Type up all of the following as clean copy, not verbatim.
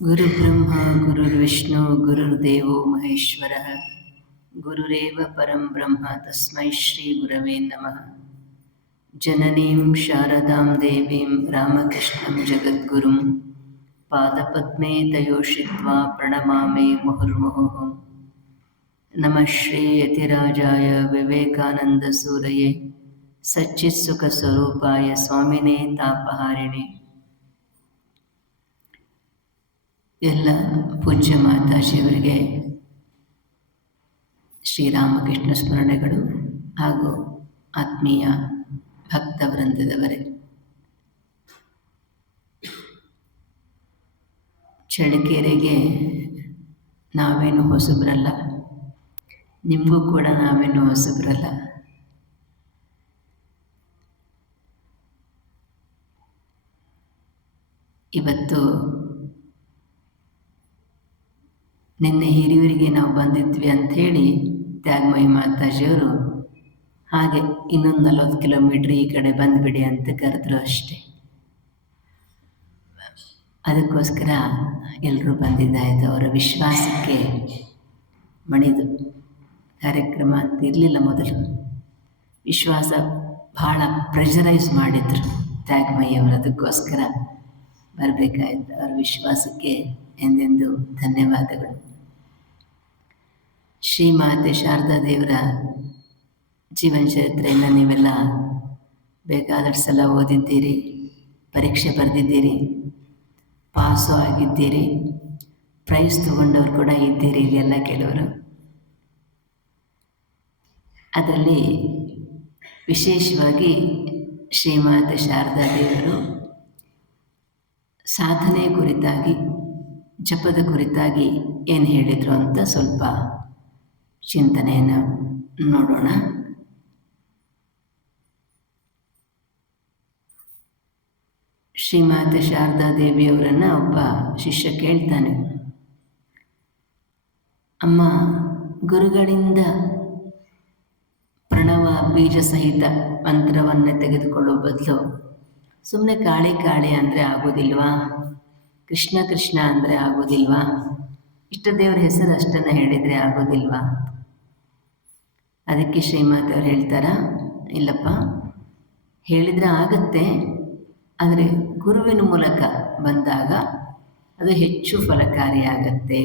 गुरुब्रह्मा गुरुर्विष्णु गुरुर्देवो महेश्वरः गुरुरेव परं ब्रह्म तस्मै श्रीगुरवे नमः। जननीं शारदां देवीं रामकृष्णं जगद्गुरुं पादपद्मे तयोषित्वा प्रणमामि मुहुर्मुहुः। नमः श्रीयतिराजाय विवेकानन्दसूरये सच्चित्सुखस्वरूपाय स्वामिने तापहारिणे। ಎಲ್ಲ ಪೂಜ್ಯ ಮಾತಾಜಿಯವರಿಗೆ ಶ್ರೀರಾಮಕೃಷ್ಣ ಸ್ಮರಣೆಗಳು ಹಾಗೂ ಆತ್ಮೀಯ ಭಕ್ತವೃಂದದವರೇ, ಚಳ್ಳಕೆರೆಗೆ ನಾವೇನು ಹೊಸಬ್ರಲ್ಲ, ನಿಮಗೂ ಕೂಡ ನಾವೇನು ಹೊಸಬ್ರಲ್ಲ. ಇವತ್ತು ನಿನ್ನೆ ಹಿರಿಯೂರಿಗೆ ನಾವು ಬಂದಿದ್ವಿ ಅಂಥೇಳಿ ತ್ಯಾಗಮಯಿ ಮಾತಾಜಿಯವರು ಹಾಗೆ ಇನ್ನೊಂದು 40 ಕಿಲೋಮೀಟ್ರ್ ಈ ಕಡೆ ಬಂದುಬಿಡಿ ಅಂತ ಕರೆದ್ರು ಅಷ್ಟೆ. ಅದಕ್ಕೋಸ್ಕರ ಎಲ್ಲರೂ ಬಂದಿದ್ದಾಯಿತು. ಅವರ ವಿಶ್ವಾಸಕ್ಕೆ ಮಣಿದು ಕಾರ್ಯಕ್ರಮ ಅಂತ ಇರಲಿಲ್ಲ. ಮೊದಲು ವಿಶ್ವಾಸ ಭಾಳ ಪ್ರೆಷರೈಸ್ ಮಾಡಿದರು ತ್ಯಾಗಮಯಿಯವರು, ಅದಕ್ಕೋಸ್ಕರ ಬರಬೇಕಾಯ್ತು. ಅವರ ವಿಶ್ವಾಸಕ್ಕೆ ಎಂದೆಂದು ಧನ್ಯವಾದಗಳು. ಶ್ರೀಮಾತೆ ಶಾರದಾ ದೇವರ ಜೀವನ ಚರಿತ್ರೆಯನ್ನು ನೀವೆಲ್ಲ ಬೇಕಾದಷ್ಟು ಸಲ ಓದಿದ್ದೀರಿ, ಪರೀಕ್ಷೆ ಬರೆದಿದ್ದೀರಿ, ಪಾಸು ಆಗಿದ್ದೀರಿ, ಪ್ರೈಸ್ ತಗೊಂಡವ್ರು ಕೂಡ ಇದ್ದೀರಿ ಇಲ್ಲೆಲ್ಲ ಕೆಲವರು. ಅದರಲ್ಲಿ ವಿಶೇಷವಾಗಿ ಶ್ರೀಮಾತೆ ಶಾರದಾ ದೇವರು ಸಾಧನೆ ಕುರಿತಾಗಿ, ಜಪದ ಕುರಿತಾಗಿ ಏನು ಹೇಳಿದರು ಅಂತ ಸ್ವಲ್ಪ ಚಿಂತನೆಯನ್ನು ನೋಡೋಣ. ಶ್ರೀಮಾತೆ ಶಾರದಾ ದೇವಿಯವರನ್ನು ಒಬ್ಬ ಶಿಷ್ಯ ಕೇಳ್ತಾನೆ, ಅಮ್ಮ, ಗುರುಗಳಿಂದ ಪ್ರಣವ ಬೀಜ ಸಹಿತ ಮಂತ್ರವನ್ನು ತೆಗೆದುಕೊಳ್ಳುವ ಬದಲು ಸುಮ್ಮನೆ ಕಾಳಿ ಕಾಳಿ ಅಂದರೆ ಆಗೋದಿಲ್ವಾ? ಕೃಷ್ಣ ಕೃಷ್ಣ ಅಂದರೆ ಆಗೋದಿಲ್ವಾ? ಇಷ್ಟ ದೇವರ ಹೆಸರು ಅಷ್ಟನ್ನು ಹೇಳಿದರೆ ಆಗೋದಿಲ್ವಾ? ಅದಕ್ಕೆ ಶ್ರೀಮಾತೆಯವರು ಹೇಳ್ತಾರ, ಇಲ್ಲಪ್ಪ, ಹೇಳಿದರೆ ಆಗುತ್ತೆ, ಆದರೆ ಗುರುವಿನ ಮೂಲಕ ಬಂದಾಗ ಅದು ಹೆಚ್ಚು ಫಲಕಾರಿಯಾಗತ್ತೆ.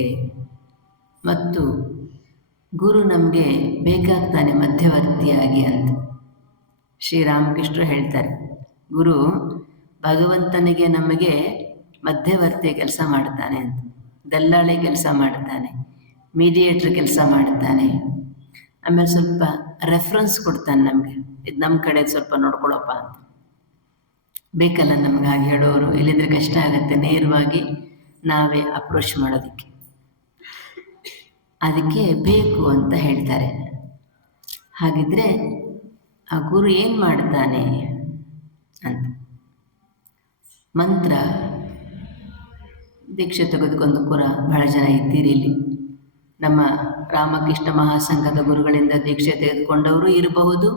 ಮತ್ತು ಗುರು ನಮಗೆ ಬೇಕಾಗ್ತಾನೆ ಮಧ್ಯವರ್ತಿಯಾಗಿ ಅಂತ ಶ್ರೀರಾಮಕೃಷ್ಣರು ಹೇಳ್ತಾರೆ. ಗುರು ಭಗವಂತನಿಗೆ ನಮಗೆ ಮಧ್ಯವರ್ತಿ ಕೆಲಸ ಮಾಡ್ತಾನೆ ಅಂತ, ದಲ್ಲಾಳಿ ಕೆಲಸ ಮಾಡ್ತಾನೆ, ಮೀಡಿಯೇಟ್ರ್ ಕೆಲಸ ಮಾಡ್ತಾನೆ. ಆಮೇಲೆ ಸ್ವಲ್ಪ ರೆಫರೆನ್ಸ್ ಕೊಡ್ತಾನೆ ನಮಗೆ, ಇದು ನಮ್ಮ ಕಡೆ ಸ್ವಲ್ಪ ನೋಡ್ಕೊಳಪ್ಪ ಅಂತ. ಬೇಕಲ್ಲ ನಮ್ಗೆ ಹಾಗೆ ಹೇಳೋರು, ಇಲ್ಲಿದ್ರೆ ಕಷ್ಟ ಆಗುತ್ತೆ ನೇರವಾಗಿ ನಾವೇ ಅಪ್ರೋಚ್ ಮಾಡೋದಕ್ಕೆ. ಅದಕ್ಕೆ ಬೇಕು ಅಂತ ಹೇಳ್ತಾರೆ. ಹಾಗಿದ್ರೆ ಆ ಗುರು ಏನು ಮಾಡ್ತಾನೆ ಅಂತ. ಮಂತ್ರ ದೀಕ್ಷೆ ತೆಗೆದುಕೊಂಡು ಕೂಡ ಬಹಳ ಜನ ಇದ್ದೀರಿ ಇಲ್ಲಿ. ನಮ್ಮ ರಾಮಕೃಷ್ಣ ಮಹಾಸಂಘದ ಗುರುಗಳಿಂದ ದೀಕ್ಷೆ ತೆಗೆದುಕೊಂಡವರು ಇರಬಹುದು,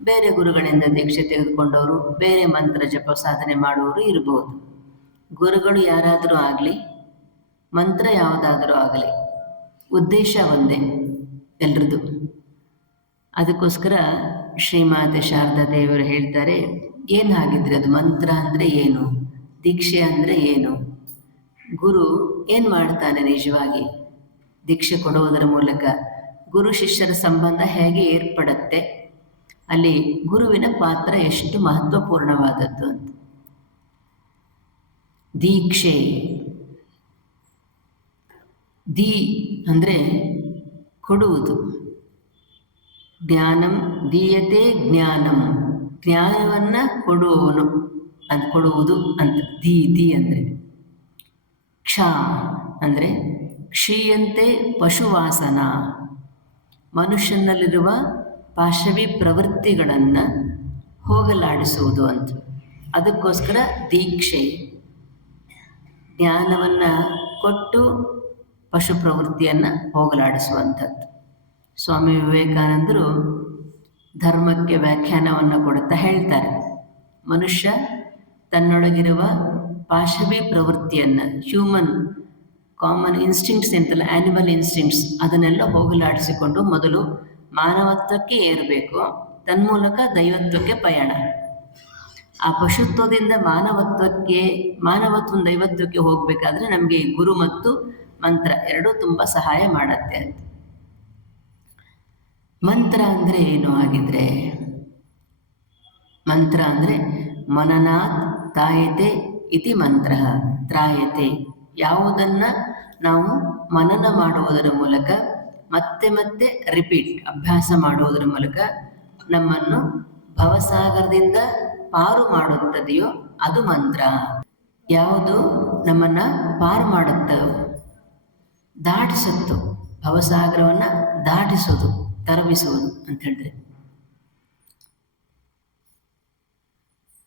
ಬೇರೆ ಗುರುಗಳಿಂದ ದೀಕ್ಷೆ ತೆಗೆದುಕೊಂಡವರು, ಬೇರೆ ಮಂತ್ರ ಜಪ ಸಾಧನೆ ಮಾಡುವವರು ಇರಬಹುದು. ಗುರುಗಳು ಯಾರಾದರೂ ಆಗಲಿ, ಮಂತ್ರ ಯಾವುದಾದರೂ ಆಗಲಿ, ಉದ್ದೇಶ ಒಂದೇ ಎಲ್ರದ್ದು. ಅದಕ್ಕೋಸ್ಕರ ಶ್ರೀಮಾತೆ ಶಾರದಾ ದೇವರು ಹೇಳ್ತಾರೆ, ಏನು ಹಾಗಿದ್ರೆ ಅದು ಮಂತ್ರ ಅಂದರೆ ಏನು, ದೀಕ್ಷೆ ಅಂದರೆ ಏನು, ಗುರು ಏನು ಮಾಡ್ತಾನೆ ನಿಜವಾಗಿ, ದೀಕ್ಷೆ ಕೊಡುವುದರ ಮೂಲಕ ಗುರು ಶಿಷ್ಯರ ಸಂಬಂಧ ಹೇಗೆ ಏರ್ಪಡುತ್ತೆ, ಅಲ್ಲಿ ಗುರುವಿನ ಪಾತ್ರ ಎಷ್ಟು ಮಹತ್ವಪೂರ್ಣವಾದದ್ದು ಅಂತ. ದೀಕ್ಷೆ, ದಿ ಅಂದರೆ ಕೊಡುವುದು, ಜ್ಞಾನಂ ದೀಯತೆ ಜ್ಞಾನಂ, ಜ್ಞಾನವನ್ನು ಕೊಡುವವನು ಅಂತ, ಕೊಡುವುದು ಅಂತ ದಿ ಅಂದರೆ. ಕ್ಷ ಅಂದರೆ ಕ್ಷೀಯಂತೆ ಪಶುವಾಸನ, ಮನುಷ್ಯನಲ್ಲಿರುವ ಪಾಶವಿ ಪ್ರವೃತ್ತಿಗಳನ್ನು ಹೋಗಲಾಡಿಸುವುದು ಅಂತ. ಅದಕ್ಕೋಸ್ಕರ ದೀಕ್ಷೆ ಜ್ಞಾನವನ್ನು ಕೊಟ್ಟು ಪಶು ಪ್ರವೃತ್ತಿಯನ್ನು ಹೋಗಲಾಡಿಸುವಂಥದ್ದು. ಸ್ವಾಮಿ ವಿವೇಕಾನಂದರು ಧರ್ಮಕ್ಕೆ ವ್ಯಾಖ್ಯಾನವನ್ನು ಕೊಡುತ್ತಾ ಹೇಳ್ತಾರೆ, ಮನುಷ್ಯ ತನ್ನೊಳಗಿರುವ ಪಾಶವಿ ಪ್ರವೃತ್ತಿಯನ್ನು, ಹ್ಯೂಮನ್ ಕಾಮನ್ ಇನ್ಸ್ಟಿಂಕ್ಟ್ಸ್ ಅಂತಲ್ಲ, ಆ್ಯನಿಮಲ್ ಇನ್ಸ್ಟಿಂಕ್ಟ್ಸ್, ಅದನ್ನೆಲ್ಲ ಹೋಗಲಾಡಿಸಿಕೊಂಡು ಮೊದಲು ಮಾನವತ್ವಕ್ಕೆ ಏರಬೇಕು, ತನ್ಮೂಲಕ ದೈವತ್ವಕ್ಕೆ ಪಯಣ. ಆ ಪಶುತ್ವದಿಂದ ಮಾನವತ್ವ ದೈವತ್ವಕ್ಕೆ ಹೋಗಬೇಕಾದ್ರೆ ನಮಗೆ ಗುರು ಮತ್ತು ಮಂತ್ರ ಎರಡೂ ತುಂಬ ಸಹಾಯ ಮಾಡುತ್ತೆ ಅಂತ. ಮಂತ್ರ ಅಂದರೆ ಏನು ಆಗಿದ್ರೆ? ಮಂತ್ರ ಅಂದರೆ ಮನನಾತ್ ತಾಯತೆ ಇತಿ ಮಂತ್ರ ತ್ರಾಯತೆ. ಯಾವುದನ್ನು ನಾವು ಮನನ ಮಾಡುವುದರ ಮೂಲಕ ಮತ್ತೆ ಮತ್ತೆ ರಿಪೀಟ್ ಅಭ್ಯಾಸ ಮಾಡುವುದರ ಮೂಲಕ ನಮ್ಮನ್ನು ಭವಸಾಗರದಿಂದ ಪಾರು ಮಾಡುತ್ತದೆಯೋ ಅದು ಮಂತ್ರ. ಯಾವುದು ನಮ್ಮನ್ನು ಪಾರು ಮಾಡುತ್ತೋ, ದಾಟಿಸುತ್ತೋ, ಭವಸಾಗರವನ್ನು ದಾಟಿಸೋದು, ತರಬಿಸುವುದು ಅಂತ ಹೇಳಿದ್ರೆ.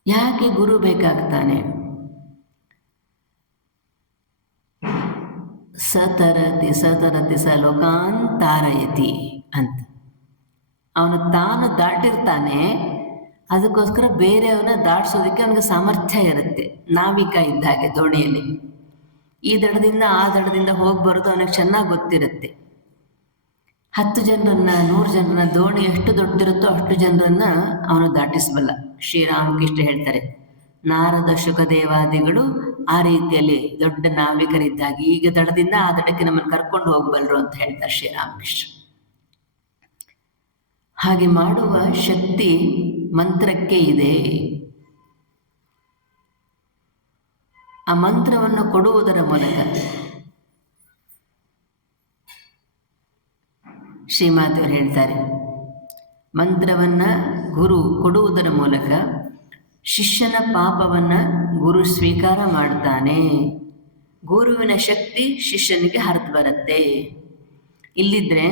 ಯಾಕೆ ಗುರು ಬೇಕಾಗ್ತಾನೆ? ಸತರತಿ ಸತರತಿ ಸ ಲೋಕಾನ್ ತಾರಯತಿ ಅಂತ. ಅವನು ತಾನು ದಾಟಿರ್ತಾನೆ, ಅದಕ್ಕೋಸ್ಕರ ಬೇರೆಯವನ್ನ ದಾಟಿಸೋದಕ್ಕೆ ಅವನಿಗೆ ಸಾಮರ್ಥ್ಯ ಇರುತ್ತೆ. ನಾವಿಕ ಇದ್ದ ಹಾಗೆ ದೋಣಿಯಲ್ಲಿ ಈ ದಡದಿಂದ ಆ ದಡದಿಂದ ಹೋಗಿ ಬರೋದು ಅವನಿಗೆ ಚೆನ್ನಾಗಿ ಗೊತ್ತಿರುತ್ತೆ. 10 ಜನರನ್ನ 100 ಜನರನ್ನ ದೋಣಿ ಎಷ್ಟು ದೊಡ್ಡದಿರುತ್ತೋ ಅಷ್ಟು ಜನರನ್ನ ಅವನು ದಾಟಿಸಬಲ್ಲ. ಶ್ರೀರಾಮಕೃಷ್ಣ ಹೇಳ್ತಾರೆ, ನಾರದ ಶುಕದೇವಾದಿಗಳು ಆ ರೀತಿಯಲ್ಲಿ ದೊಡ್ಡ ನಾವಿಕರಿದ್ದಾಗಿ ಈಗ ದಡದಿಂದ ಆ ದಡಕ್ಕೆ ನಮ್ಮನ್ನು ಕರ್ಕೊಂಡು ಹೋಗಬಲ್ಲರು ಅಂತ ಹೇಳ್ತಾರೆ ಶ್ರೀರಾಮಕೃಷ್ಣ. ಹಾಗೆ ಮಾಡುವ ಶಕ್ತಿ ಮಂತ್ರಕ್ಕೆ ಇದೆ. ಆ ಮಂತ್ರವನ್ನು ಕೊಡುವುದರ ಮೂಲಕ ಶ್ರೀಮಾತೆಯವರು ಹೇಳ್ತಾರೆ, ಮಂತ್ರವನ್ನು ಗುರು ಕೊಡುವುದರ ಮೂಲಕ ಶಿಷ್ಯನ ಪಾಪವನ್ನು ಗುರು ಸ್ವೀಕಾರ ಮಾಡ್ತಾನೆ. ಗುರುವಿನ ಶಕ್ತಿ ಶಿಷ್ಯನಿಗೆ ಹರಿದು ಬರುತ್ತೆ. ಇಲ್ಲಿದ್ರೆ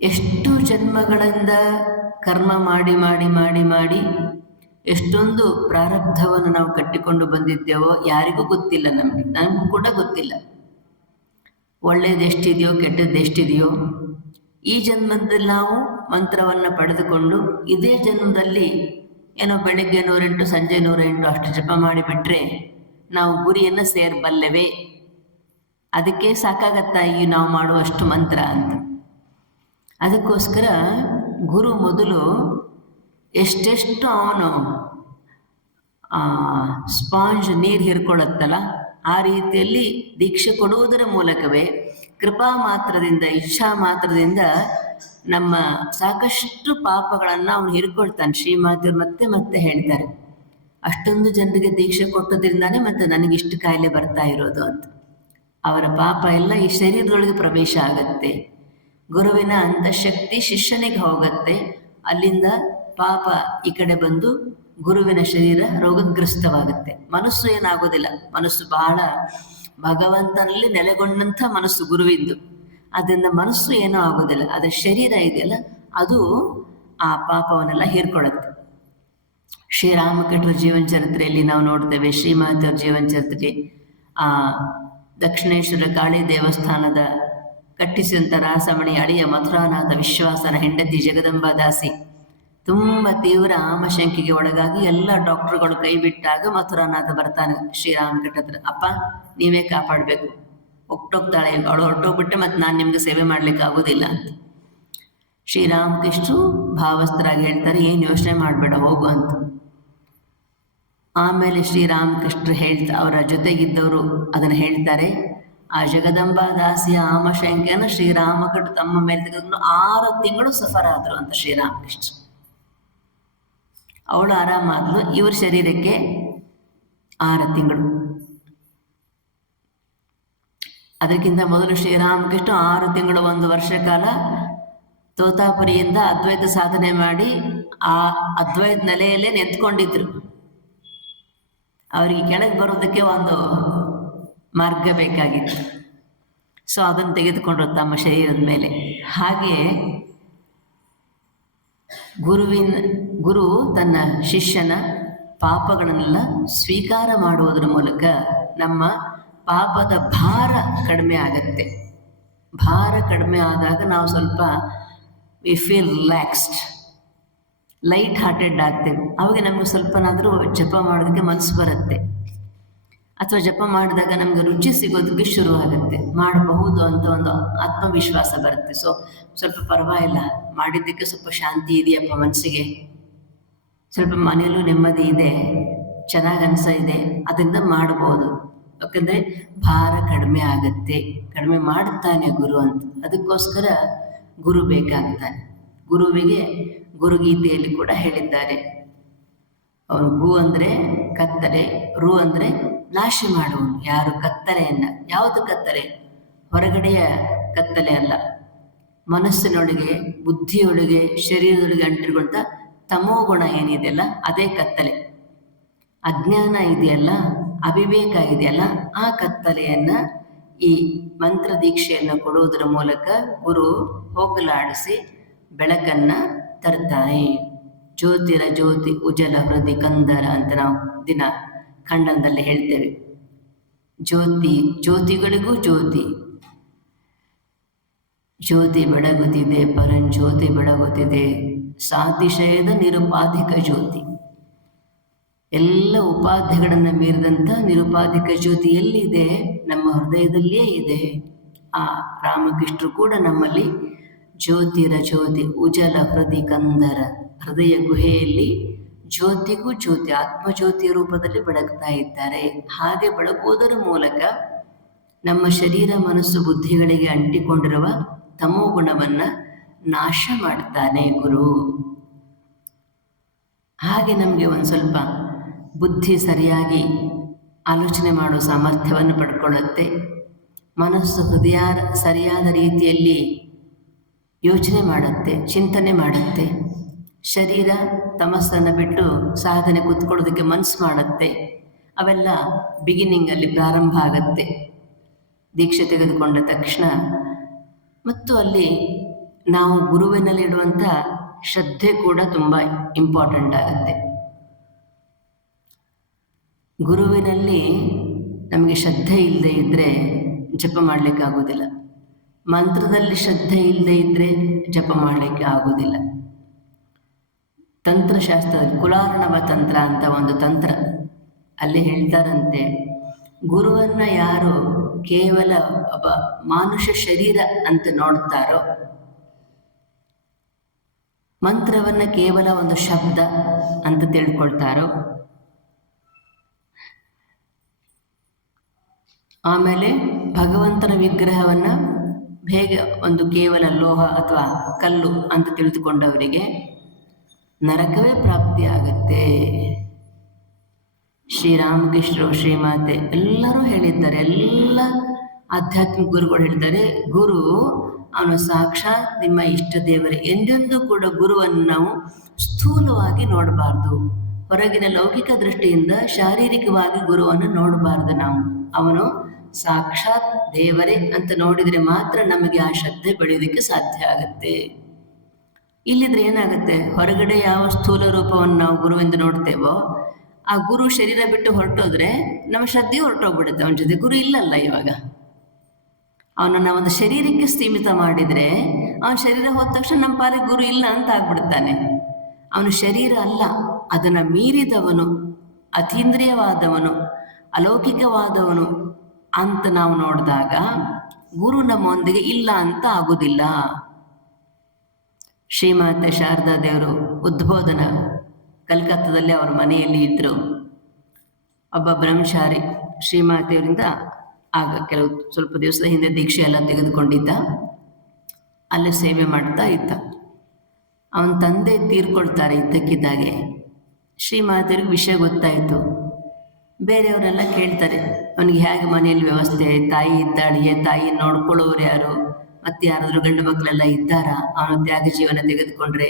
ಎಷ್ಟು ಜನ್ಮಗಳಿಂದ ಕರ್ಮ ಮಾಡಿ ಮಾಡಿ ಮಾಡಿ ಮಾಡಿ ಎಷ್ಟೊಂದು ಪ್ರಾರಬ್ಧವನ್ನು ನಾವು ಕಟ್ಟಿಕೊಂಡು ಬಂದಿದ್ದೇವೋ ಯಾರಿಗೂ ಗೊತ್ತಿಲ್ಲ. ನನಗೂ ಕೂಡ ಗೊತ್ತಿಲ್ಲ. ಒಳ್ಳೆಯದು ಎಷ್ಟಿದೆಯೋ ಕೆಟ್ಟದ್ದು ಎಷ್ಟಿದೆಯೋ. ಈ ಜನ್ಮದಲ್ಲಿ ನಾವು ಮಂತ್ರವನ್ನು ಪಡೆದುಕೊಂಡು ಇದೇ ಜನ್ಮದಲ್ಲಿ ಏನೋ ಬೆಳಿಗ್ಗೆ 108 ಸಂಜೆ 108 ಅಷ್ಟು ಜಪ ಮಾಡಿಬಿಟ್ರೆ ನಾವು ಗುರಿಯನ್ನು ಸೇರಬಲ್ಲೆವೇ? ಅದಕ್ಕೆ ಸಾಕಾಗತ್ತಾ ಈ ನಾವು ಮಾಡುವಷ್ಟು ಮಂತ್ರ ಅಂತ. ಅದಕ್ಕೋಸ್ಕರ ಗುರು ಮೊದಲು ಎಷ್ಟೆಷ್ಟು ಅವನು ಸ್ಪಾಂಜ್ ನೀರು ಹಿರ್ಕೊಳ್ಳುತ್ತಲ್ಲ ಆ ರೀತಿಯಲ್ಲಿ ದೀಕ್ಷೆ ಕೊಡುವುದರ ಮೂಲಕವೇ ಕೃಪಾ ಮಾತ್ರದಿಂದ, ಇಚ್ಛಾ ಮಾತ್ರದಿಂದ ನಮ್ಮ ಸಾಕಷ್ಟು ಪಾಪಗಳನ್ನು ಅವನು ಹಿರ್ಕೊಳ್ತಾನೆ. ಶ್ರೀಮಾತೆಯವರು ಮತ್ತೆ ಮತ್ತೆ ಹೇಳ್ತಾರೆ, ಅಷ್ಟೊಂದು ಜನರಿಗೆ ದೀಕ್ಷೆ ಕೊಟ್ಟದ್ರಿಂದಾನೇ ಮತ್ತೆ ನನಗಿಷ್ಟು ಕಾಯಿಲೆ ಬರ್ತಾ ಇರೋದು ಅಂತ. ಅವರ ಪಾಪ ಎಲ್ಲ ಈ ಶರೀರದೊಳಗೆ ಪ್ರವೇಶ ಆಗುತ್ತೆ. ಗುರುವಿನ ಅಂತಃಶಕ್ತಿ ಶಿಷ್ಯನಿಗೆ ಹೋಗುತ್ತೆ. ಅಲ್ಲಿಂದ ಪಾಪ ಈ ಕಡೆ ಬಂದು ಗುರುವಿನ ಶರೀರ ರೋಗಗ್ರಸ್ತವಾಗುತ್ತೆ. ಮನಸ್ಸು ಏನಾಗೋದಿಲ್ಲ. ಮನಸ್ಸು ಬಹಳ ಭಗವಂತನಲ್ಲಿ ನೆಲೆಗೊಂಡಂಥ ಮನಸ್ಸು ಗುರುವಿದ್ದು. ಅದರಿಂದ ಮನಸ್ಸು ಏನೂ ಆಗೋದಿಲ್ಲ. ಅದರ ಶರೀರ ಇದೆಯಲ್ಲ ಅದು ಆ ಪಾಪವನ್ನೆಲ್ಲ ಹೀರ್ಕೊಳ್ಳುತ್ತೆ. ಶ್ರೀರಾಮಕೃಷ್ಣರ ಜೀವನ ಚರಿತ್ರೆಯಲ್ಲಿ ನಾವು ನೋಡ್ತೇವೆ, ಶ್ರೀಮಾತೆಯವರ ಜೀವನ ಚರಿತ್ರೆ, ದಕ್ಷಿಣೇಶ್ವರ ಕಾಳಿ ದೇವಸ್ಥಾನದ ಕಟ್ಟಿಸಿದಂಥ ರಾಸಮಣಿ ಅಳಿಯ ಮಥುರಾನಾಥ ವಿಶ್ವಾಸನ ಹೆಂಡತಿ ಜಗದಂಬಾ ದಾಸಿ ತುಂಬ ತೀವ್ರ ಆಮಶಂಕೆಗೆ ಒಳಗಾಗಿ ಎಲ್ಲ ಡಾಕ್ಟರ್ಗಳು ಕೈ ಬಿಟ್ಟಾಗ ಮಥುರಾನಾಥ ಬರ್ತಾನೆ ಶ್ರೀರಾಮಕೃಷ್ಣ ಹತ್ರ. ಅಪ್ಪ ನೀವೇ ಕಾಪಾಡಬೇಕು, ಹೊಟ್ಟೋಗ್ತಾಳೆ ಅವಳು, ಹೊರಟೋಗ್ಬಿಟ್ಟೆ ಮತ್ತು ನಾನು ನಿಮ್ಗೆ ಸೇವೆ ಮಾಡ್ಲಿಕ್ಕೆ ಆಗೋದಿಲ್ಲ ಅಂತ. ಶ್ರೀರಾಮಕೃಷ್ಣರು ಭಾವಸ್ಥರಾಗಿ ಹೇಳ್ತಾರೆ, ಏನು ಯೋಚನೆ ಮಾಡಬೇಡ, ಹೋಗು ಅಂತ. ಆಮೇಲೆ ಶ್ರೀರಾಮಕೃಷ್ಣರು ಅವರ ಜೊತೆಗಿದ್ದವರು ಅದನ್ನು ಹೇಳ್ತಾರೆ. ಆ ಜಗದಂಬಾ ದಾಸಿಯ ಆಮಶಂಕೆಯನ್ನು ಶ್ರೀರಾಮಕೃಷ್ಣ ತಮ್ಮ ಮೇಲೆ ತೆಗೆದುಕೊಂಡು 6 ತಿಂಗಳು ಸಫರ್ ಆದರು ಅಂತ ಶ್ರೀರಾಮಕೃಷ್ಣ. ಅವಳು ಆರಾಮಾದ್ಲು, ಇವ್ರ ಶರೀರಕ್ಕೆ 6 ತಿಂಗಳು. ಅದಕ್ಕಿಂತ ಮೊದಲು ಶ್ರೀರಾಮಕೃಷ್ಣ 6 ತಿಂಗಳು 1 ವರ್ಷ ಕಾಲ ತೋತಾಪುರಿಯಿಂದ ಅದ್ವೈತ ಸಾಧನೆ ಮಾಡಿ ಆ ಅದ್ವೈತ ನೆಲೆಯಲ್ಲೇ ನಿಂತ್ಕೊಂಡಿದ್ರು. ಅವರಿಗೆ ಕೆಳಗೆ ಬರೋದಕ್ಕೆ ಒಂದು ಮಾರ್ಗ ಬೇಕಾಗಿತ್ತು. ಸೊ ಅದನ್ನು ತೆಗೆದುಕೊಂಡ್ರು ತಮ್ಮ ಶರೀರದ ಮೇಲೆ. ಹಾಗೆ ಗುರು ತನ್ನ ಶಿಷ್ಯನ ಪಾಪಗಳನ್ನೆಲ್ಲ ಸ್ವೀಕಾರ ಮಾಡುವುದರ ಮೂಲಕ ನಮ್ಮ ಪಾಪದ ಭಾರ ಕಡಿಮೆ ಆಗತ್ತೆ. ಭಾರ ಕಡಿಮೆ ಆದಾಗ ನಾವು ಸ್ವಲ್ಪ we feel relaxed, light hearted ಆಗ್ತೇವೆ. ಅವಾಗ ನಮಗೆ ಸ್ವಲ್ಪನಾದರೂ ಜಪ ಮಾಡೋದಕ್ಕೆ ಮನಸ್ಸು ಬರುತ್ತೆ. ಅಥವಾ ಜಪ ಮಾಡಿದಾಗ ನಮಗೆ ರುಚಿ ಸಿಗೋದಕ್ಕೆ ಶುರುವಾಗುತ್ತೆ, ಮಾಡಬಹುದು ಅಂತ ಒಂದು ಆತ್ಮವಿಶ್ವಾಸ ಬರುತ್ತೆ. ಸ್ವಲ್ಪ ಪರವಾಗಿಲ್ಲ, ಮಾಡಿದ್ದಕ್ಕೆ ಸ್ವಲ್ಪ ಶಾಂತಿ ಇದೆಯಪ್ಪ ಮನಸ್ಸಿಗೆ, ಸ್ವಲ್ಪ ಮನೆಯಲ್ಲೂ ನೆಮ್ಮದಿ ಇದೆ, ಚೆನ್ನಾಗಿ ಇದೆ, ಅದರಿಂದ ಮಾಡ್ಬೋದು. ಯಾಕಂದರೆ ಭಾರ ಕಡಿಮೆ ಆಗುತ್ತೆ, ಕಡಿಮೆ ಮಾಡುತ್ತಾನೆ ಗುರು ಅಂತ. ಅದಕ್ಕೋಸ್ಕರ ಗುರು ಬೇಕಾಗ್ತಾನೆ. ಗುರುವಿಗೆ ಗುರುಗೀತೆಯಲ್ಲಿ ಕೂಡ ಹೇಳಿದ್ದಾರೆ, ಅವನು ಗು ಅಂದರೆ ಕತ್ತಲೆ, ರು ಅಂದರೆ ನಾಶ ಮಾಡುವನು. ಯಾರು ಕತ್ತಲೆಯನ್ನು, ಯಾವುದು ಕತ್ತಲೆ? ಹೊರಗಡೆಯ ಕತ್ತಲೆ ಅಲ್ಲ, ಮನಸ್ಸಿನೊಳಗೆ, ಬುದ್ಧಿಯೊಳಗೆ, ಶರೀರದೊಳಗೆ ಅಂಟಿರುವಂಥ ತಮೋಗುಣ ಏನಿದೆಯಲ್ಲ ಅದೇ ಕತ್ತಲೆ. ಅಜ್ಞಾನ ಇದೆಯಲ್ಲ, ಅವಿವೇಕ ಇದೆಯಲ್ಲ, ಆ ಕತ್ತಲೆಯನ್ನು ಈ ಮಂತ್ರ ದೀಕ್ಷೆಯನ್ನು ಕೊಡುವುದರ ಮೂಲಕ ಗುರು ಹೋಗಲಾಡಿಸಿ ಬೆಳಕನ್ನು ತರ್ತಾನೆ. ಜ್ಯೋತಿರ ಜ್ಯೋತಿ ಉಜಲ ಹೃದಯ ಕಂದರ ಅಂತ ನಾವು ದಿನ ಖಂಡನದಲ್ಲಿ ಹೇಳ್ತೇವೆ. ಜ್ಯೋತಿಗಳಿಗೂ ಜ್ಯೋತಿ ಬೆಳಗುತ್ತಿದೆ, ಪರಂಜ್ಯೋತಿ ಬೆಳಗುತ್ತಿದೆ, ಸಾತಿಶಯದ ನಿರುಪಾಧಿಕ ಜ್ಯೋತಿ. ಎಲ್ಲ ಉಪಾಧಿಗಳನ್ನು ಮೀರಿದಂಥ ನಿರುಪಾಧಿಕ ಜ್ಯೋತಿ ಎಲ್ಲಿದೆ? ನಮ್ಮ ಹೃದಯದಲ್ಲಿಯೇ ಇದೆ. ಆ ರಾಮಕೃಷ್ಣರು ಕೂಡ ನಮ್ಮಲ್ಲಿ ಜ್ಯೋತಿರ ಜ್ಯೋತಿ ಉಜಲ ಹೃದಯ ಕಂದರ, ಹೃದಯ ಗುಹೆಯಲ್ಲಿ ಜ್ಯೋತಿಗೂ ಜ್ಯೋತಿ, ಆತ್ಮಜ್ಯೋತಿಯ ರೂಪದಲ್ಲಿ ಬೆಳಗ್ತಾ ಇದ್ದಾರೆ. ಹಾಗೆ ಬೆಳಗುವುದರ ಮೂಲಕ ನಮ್ಮ ಶರೀರ, ಮನಸ್ಸು, ಬುದ್ಧಿಗಳಿಗೆ ಅಂಟಿಕೊಂಡಿರುವ ತಮೋಗುಣವನ್ನು ನಾಶ ಮಾಡ್ತಾನೆ ಗುರು. ಹಾಗೆ ನಮಗೆ ಒಂದು ಸ್ವಲ್ಪ ಬುದ್ಧಿ ಸರಿಯಾಗಿ ಆಲೋಚನೆ ಮಾಡೋ ಸಾಮರ್ಥ್ಯವನ್ನು ಪಡ್ಕೊಳ್ಳುತ್ತೆ. ಮನಸ್ಸು, ಹೃದಯ ಸರಿಯಾದ ರೀತಿಯಲ್ಲಿ ಯೋಚನೆ ಮಾಡುತ್ತೆ, ಚಿಂತನೆ ಮಾಡುತ್ತೆ. ಶರೀರ ತಮಸ್ಸನ್ನು ಬಿಟ್ಟು ಸಾಧನೆ ಕೂತ್ಕೊಳ್ಳೋದಕ್ಕೆ ಮನಸ್ಸು ಮಾಡುತ್ತೆ. ಅವೆಲ್ಲ ಬಿಗಿನಿಂಗಲ್ಲಿ ಪ್ರಾರಂಭ ಆಗುತ್ತೆ ದೀಕ್ಷೆ ತೆಗೆದುಕೊಂಡ ತಕ್ಷಣ. ಮತ್ತು ಅಲ್ಲಿ ನಾವು ಗುರುವಿನಲ್ಲಿಡುವಂಥ ಶ್ರದ್ಧೆ ಕೂಡ ತುಂಬ ಇಂಪಾರ್ಟೆಂಟ್ ಆಗುತ್ತೆ. ಗುರುವಿನಲ್ಲಿ ನಮಗೆ ಶ್ರದ್ಧೆ ಇಲ್ಲದೆ ಇದ್ದರೆ ಜಪ ಮಾಡಲಿಕ್ಕೆ ಆಗೋದಿಲ್ಲ. ಮಂತ್ರದಲ್ಲಿ ಶ್ರದ್ಧೆ ಇಲ್ಲದೆ ಇದ್ದರೆ ಜಪ ಮಾಡಲಿಕ್ಕೆ ಆಗೋದಿಲ್ಲ. ತಂತ್ರಶಾಸ್ತ್ರದಲ್ಲಿ ಕುಲಾರ್ಣವ ತಂತ್ರ ಅಂತ ಒಂದು ತಂತ್ರ, ಅಲ್ಲಿ ಹೇಳ್ತಾರಂತೆ, ಗುರುವನ್ನು ಯಾರು ಕೇವಲ ಒಬ್ಬ ಮಾನುಷ ಶರೀರ ಅಂತ ನೋಡ್ತಾರೋ, ಮಂತ್ರವನ್ನು ಕೇವಲ ಒಂದು ಶಬ್ದ ಅಂತ ತಿಳ್ಕೊಳ್ತಾರೋ, ಆಮೇಲೆ ಭಗವಂತನ ವಿಗ್ರಹವನ್ನು ಹೇಗೆ ಒಂದು ಕೇವಲ ಲೋಹ ಅಥವಾ ಕಲ್ಲು ಅಂತ ತಿಳಿದುಕೊಂಡವರಿಗೆ ನರಕವೇ ಪ್ರಾಪ್ತಿಯಾಗುತ್ತೆ. ಶ್ರೀರಾಮಕೃಷ್ಣರು, ಶ್ರೀಮಾತೆ ಎಲ್ಲರೂ ಹೇಳಿದ್ದಾರೆ, ಎಲ್ಲ ಆಧ್ಯಾತ್ಮಿಕ ಗುರುಗಳು ಹೇಳಿದ್ದಾರೆ, ಗುರು ಅವನು ಸಾಕ್ಷಾತ್ ನಿಮ್ಮ ಇಷ್ಟ ದೇವರೇ. ಎಂದೆಂದೂ ಕೂಡ ಗುರುವನ್ನು ನಾವು ಸ್ಥೂಲವಾಗಿ ನೋಡಬಾರ್ದು. ಹೊರಗಿನ ಲೌಕಿಕ ದೃಷ್ಟಿಯಿಂದ ಶಾರೀರಿಕವಾಗಿ ಗುರುವನ್ನು ನೋಡಬಾರ್ದು ನಾವು. ಅವನು ಸಾಕ್ಷಾತ್ ದೇವರೇ ಅಂತ ನೋಡಿದರೆ ಮಾತ್ರ ನಮಗೆ ಆ ಶ್ರದ್ಧೆ ಬೆಳೆಯೋದಕ್ಕೆ ಸಾಧ್ಯ ಆಗುತ್ತೆ. ಇಲ್ಲಿದ್ರೆ ಏನಾಗುತ್ತೆ, ಹೊರಗಡೆ ಯಾವ ಸ್ಥೂಲ ರೂಪವನ್ನು ನಾವು ಗುರುವಿಂದ ನೋಡ್ತೇವೋ, ಆ ಗುರು ಶರೀರ ಬಿಟ್ಟು ಹೊರಟೋದ್ರೆ ನಮ್ಮ ಶ್ರದ್ಧೆ ಹೊರಟೋಗ್ಬಿಡುತ್ತೆ. ಅವನ ಜೊತೆ ಗುರು ಇಲ್ಲಲ್ಲ. ಇವಾಗ ಅವನನ್ನು ಒಂದು ಶರೀರಕ್ಕೆ ಸೀಮಿತ ಮಾಡಿದರೆ, ಅವನ ಶರೀರ ಹೋದ ತಕ್ಷಣ ನಮ್ಮ ಪಾಲಿಗೆ ಗುರು ಇಲ್ಲ ಅಂತ ಆಗ್ಬಿಡ್ತಾನೆ. ಅವನು ಶರೀರ ಅಲ್ಲ, ಅದನ್ನು ಮೀರಿದವನು, ಅತೀಂದ್ರಿಯವಾದವನು, ಅಲೌಕಿಕವಾದವನು ಅಂತ ನಾವು ನೋಡಿದಾಗ ಗುರು ನಮ್ಮೊಂದಿಗೆ ಇಲ್ಲ ಅಂತ ಆಗೋದಿಲ್ಲ. ಶ್ರೀಮಾತೆ ಶಾರದಾ ದೇವರು ಉದ್ಬೋಧನ ಕಲ್ಕತ್ತಾದಲ್ಲಿ ಅವರ ಮನೆಯಲ್ಲಿ ಇದ್ದರು. ಒಬ್ಬ ಬ್ರಹ್ಮಚಾರಿ ಶ್ರೀಮಾತೆಯವರಿಂದ ಆಗ ಸ್ವಲ್ಪ ದಿವಸದ ಹಿಂದೆ ದೀಕ್ಷೆ ಎಲ್ಲ ತೆಗೆದುಕೊಂಡಿದ್ದ. ಅಲ್ಲಿ ಸೇವೆ ಮಾಡ್ತಾ ಇದ್ದ. ಅವನ ತಂದೆ ತೀರ್ಕೊಳ್ತಾರೆ ಇದ್ದಕ್ಕಿದ್ದಾಗೆ. ಶ್ರೀಮಾತೆಯವ್ರಿಗೆ ವಿಷಯ ಗೊತ್ತಾಯಿತು. ಬೇರೆಯವರೆಲ್ಲ ಕೇಳ್ತಾರೆ, ಅವನಿಗೆ ಹೇಗೆ ಮನೆಯಲ್ಲಿ ವ್ಯವಸ್ಥೆ, ತಾಯಿ ಇದ್ದಾಳೆಯೇ, ತಾಯಿ ನೋಡ್ಕೊಳ್ಳೋರು ಯಾರು, ಮತ್ತು ಯಾರಾದರೂ ಗಂಡು ಮಕ್ಕಳೆಲ್ಲ ಇದ್ದಾರಾ, ಅವನು ತ್ಯಾಗ ಜೀವನ ತೆಗೆದುಕೊಂಡ್ರೆ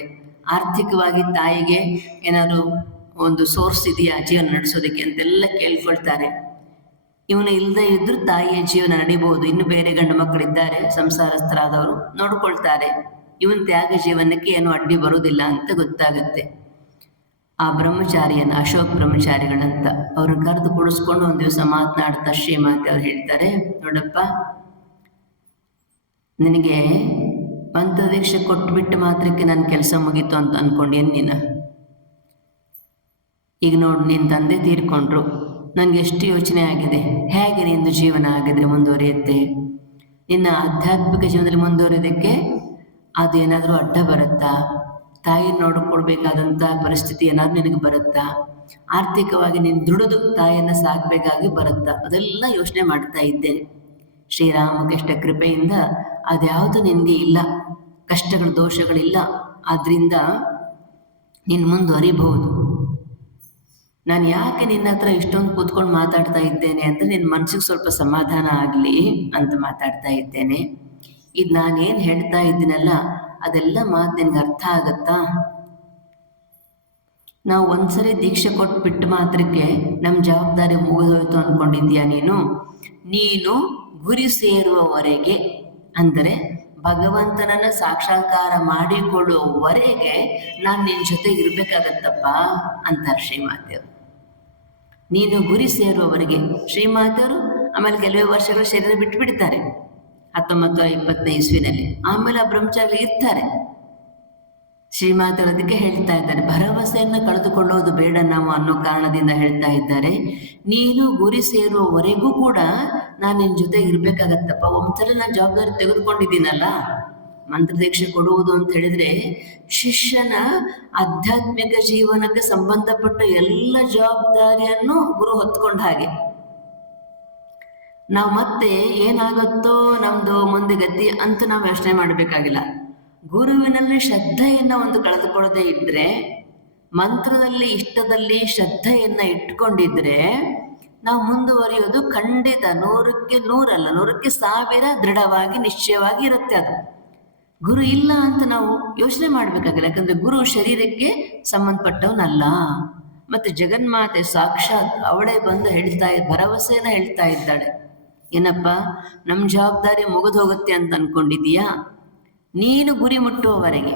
ಆರ್ಥಿಕವಾಗಿ ತಾಯಿಗೆ ಏನಾದರೂ ಒಂದು ಸೋರ್ಸ್ ಇದೆಯಾ ಜೀವನ ನಡೆಸೋದಕ್ಕೆ ಅಂತೆಲ್ಲ ಕೇಳ್ಕೊಳ್ತಾರೆ. ಇವನು ಇಲ್ಲದೆ ಇದ್ದರೂ ತಾಯಿಯ ಜೀವನ ನಡಿಬಹುದು, ಇನ್ನು ಬೇರೆ ಗಂಡು ಮಕ್ಕಳಿದ್ದಾರೆ ಸಂಸಾರಸ್ಥರಾದವರು ನೋಡ್ಕೊಳ್ತಾರೆ, ಇವನ್ ತ್ಯಾಗ ಜೀವನಕ್ಕೆ ಏನು ಅಡ್ಡಿ ಬರೋದಿಲ್ಲ ಅಂತ ಗೊತ್ತಾಗುತ್ತೆ. ಆ ಬ್ರಹ್ಮಚಾರಿಯನ್ನು, ಅಶೋಕ್ ಬ್ರಹ್ಮಚಾರಿಗಳಂತ ಅವ್ರನ್ನ ಕರೆದು ಕೂಡಿಸ್ಕೊಂಡು ಒಂದು ದಿವಸ ಮಾತನಾಡ್ತಾ ಶ್ರೀಮಾತೆ ಅವ್ರು ಹೇಳ್ತಾರೆ, ನೋಡಪ್ಪ, ನಿನಗೆ ಮಂತ್ರದೀಕ್ಷೆ ಕೊಟ್ಬಿಟ್ಟು ಮಾತ್ರಕ್ಕೆ ನನ್ನ ಕೆಲಸ ಮುಗೀತು ಅಂತ ಅಂದ್ಕೊಂಡೇನು ನೀನು? ಈಗ ನೋಡು, ನಿನ್ನ ತಂದೆ ತೀರ್ಕೊಂಡ್ರು, ನನಗೆ ಎಷ್ಟು ಯೋಚನೆ ಆಗಿದೆ, ಹೇಗೆ ನಿಂದು ಜೀವನ ಆಗಿದ್ರೆ ಮುಂದುವರಿಯುತ್ತೆ, ನಿನ್ನ ಆಧ್ಯಾತ್ಮಿಕ ಜೀವನದಲ್ಲಿ ಮುಂದುವರಿಯೋದಕ್ಕೆ ಅದು ಏನಾದರೂ ಅಡ್ಡ ಬರುತ್ತಾ, ತಾಯಿ ನೋಡಿಕೊಳ್ಬೇಕಾದಂಥ ಪರಿಸ್ಥಿತಿ ಏನಾದರೂ ನಿನಗೆ ಬರುತ್ತಾ, ಆರ್ಥಿಕವಾಗಿ ನೀನು ದುಡಿದು ತಾಯಿಯನ್ನು ಸಾಕಬೇಕಾಗಿ ಬರುತ್ತಾ, ಅದೆಲ್ಲ ಯೋಚನೆ ಮಾಡ್ತಾ ಇದ್ದೇನೆ. ಶ್ರೀರಾಮಕೃಷ್ಣ ಕೃಪೆಯಿಂದ ಅದ್ಯಾವುದು ನಿನಗೆ ಇಲ್ಲ, ಕಷ್ಟಗಳ ದೋಷಗಳಿಲ್ಲ. ಆದ್ದರಿಂದ ನೀನು ಮುಂದುವರಿಬಹುದು. ನಾನು ಯಾಕೆ ನಿನ್ನ ಹತ್ರ ಇಷ್ಟೊಂದು ಕೂತ್ಕೊಂಡು ಮಾತಾಡ್ತಾ ಇದ್ದೇನೆ ಅಂದರೆ ನಿನ್ನ ಮನಸ್ಸಿಗೆ ಸ್ವಲ್ಪ ಸಮಾಧಾನ ಆಗಲಿ ಅಂತ ಮಾತಾಡ್ತಾ ಇದ್ದೇನೆ. ಇದು ನಾನೇನು ಹೇಳ್ತಾ ಇದ್ದೀನಲ್ಲ ಅದೆಲ್ಲ ಮಾತು ನಿನ್ಗೆ ಅರ್ಥ ಆಗತ್ತಾ? ನಾವು ಒಂದ್ಸರಿ ದೀಕ್ಷೆ ಕೊಟ್ಟು ಬಿಟ್ಟು ಮಾತ್ರಕ್ಕೆ ನಮ್ಮ ಜವಾಬ್ದಾರಿ ಮುಗಿದೋಯ್ತು ಅಂದ್ಕೊಂಡಿದ್ದೀಯಾ ನೀನು ಗುರಿ ಸೇರುವವರೆಗೆ, ಅಂದರೆ ಭಗವಂತನನ್ನ ಸಾಕ್ಷಾತ್ಕಾರ ಮಾಡಿಕೊಳ್ಳುವವರೆಗೆ ನಾನು ನಿನ್ನ ಜೊತೆ ಇರಬೇಕಾಗತ್ತಪ್ಪ ಅಂತಾರೆ ಶ್ರೀಮಾತೆಯವರು. ನೀನು ಗುರಿ ಸೇರುವವರೆಗೆ. ಶ್ರೀಮಾತೆಯವರು ಆಮೇಲೆ ಕೆಲವೇ ವರ್ಷಗಳು ಶರೀರ ಬಿಟ್ಟು ಬಿಡ್ತಾರೆ 1920ನೇ ಇಸ್ವಿನಲ್ಲಿ. ಆಮೇಲೆ ಆ ಬ್ರಹ್ಮಚಾರಿ ಇರ್ತಾರೆ. ಶ್ರೀಮಾತೆಯವರು ಅದಕ್ಕೆ ಹೇಳ್ತಾ ಇದ್ದಾರೆ, ಭರವಸೆಯನ್ನು ಕಳೆದುಕೊಳ್ಳೋದು ಬೇಡ ನಾವು ಅನ್ನೋ ಕಾರಣದಿಂದ ಹೇಳ್ತಾ ಇದ್ದಾರೆ, ನೀನು ಗುರಿ ಸೇರುವವರೆಗೂ ಕೂಡ ನಾನು ನಿನ್ನ ಜೊತೆ ಇರಬೇಕಾಗತ್ತಪ್ಪ. ಒಂದ್ಸಲ ನಾನು ಜವಾಬ್ದಾರಿ ತೆಗೆದುಕೊಂಡಿದ್ದೀನಲ್ಲ, ಮಂತ್ರದೀಕ್ಷೆ ಕೊಡುವುದು ಅಂತ ಹೇಳಿದ್ರೆ ಶಿಷ್ಯನ ಆಧ್ಯಾತ್ಮಿಕ ಜೀವನಕ್ಕೆ ಸಂಬಂಧಪಟ್ಟ ಎಲ್ಲ ಜವಾಬ್ದಾರಿಯನ್ನು ಗುರು ಹೊತ್ಕೊಂಡ ಹಾಗೆ. ನಾವು ಮತ್ತೆ ಏನಾಗುತ್ತೋ ನಮ್ದು ಮುಂದೆ ಗತಿ ಅಂತ ನಾವು ಯೋಚನೆ ಮಾಡಬೇಕಾಗಿಲ್ಲ. ಗುರುವಿನಲ್ಲಿ ಶ್ರದ್ಧೆಯನ್ನು ಒಂದು ಕಳೆದುಕೊಳ್ಳದೆ ಇದ್ರೆ, ಮಂತ್ರದಲ್ಲಿ ಇಷ್ಟದಲ್ಲಿ ಶ್ರದ್ಧೆಯನ್ನ ಇಟ್ಕೊಂಡಿದ್ರೆ ನಾವು ಮುಂದುವರಿಯೋದು ಖಂಡಿತ 100ಕ್ಕೆ 100 ಅಲ್ಲ, 100ಕ್ಕೆ 1000 ದೃಢವಾಗಿ ನಿಶ್ಚಯವಾಗಿ ಇರುತ್ತೆ. ಅದು ಗುರು ಇಲ್ಲ ಅಂತ ನಾವು ಯೋಚನೆ ಮಾಡ್ಬೇಕಾಗಿಲ್ಲ. ಯಾಕಂದ್ರೆ ಗುರು ಶರೀರಕ್ಕೆ ಸಂಬಂಧಪಟ್ಟವನಲ್ಲ. ಮತ್ತೆ ಜಗನ್ಮಾತೆ ಸಾಕ್ಷಾತ್ ಅವಳೇ ಬಂದು ಭರವಸೆಯನ್ನ ಹೇಳ್ತಾ ಇದ್ದಾಳೆ, ಏನಪ್ಪ ನಮ್ಮ ಜವಾಬ್ದಾರಿ ಮುಗಿದು ಹೋಗುತ್ತೆ ಅಂತ ಅನ್ಕೊಂಡಿದೀಯಾ, ನೀನು ಗುರಿ ಮುಟ್ಟುವವರೆಗೆ.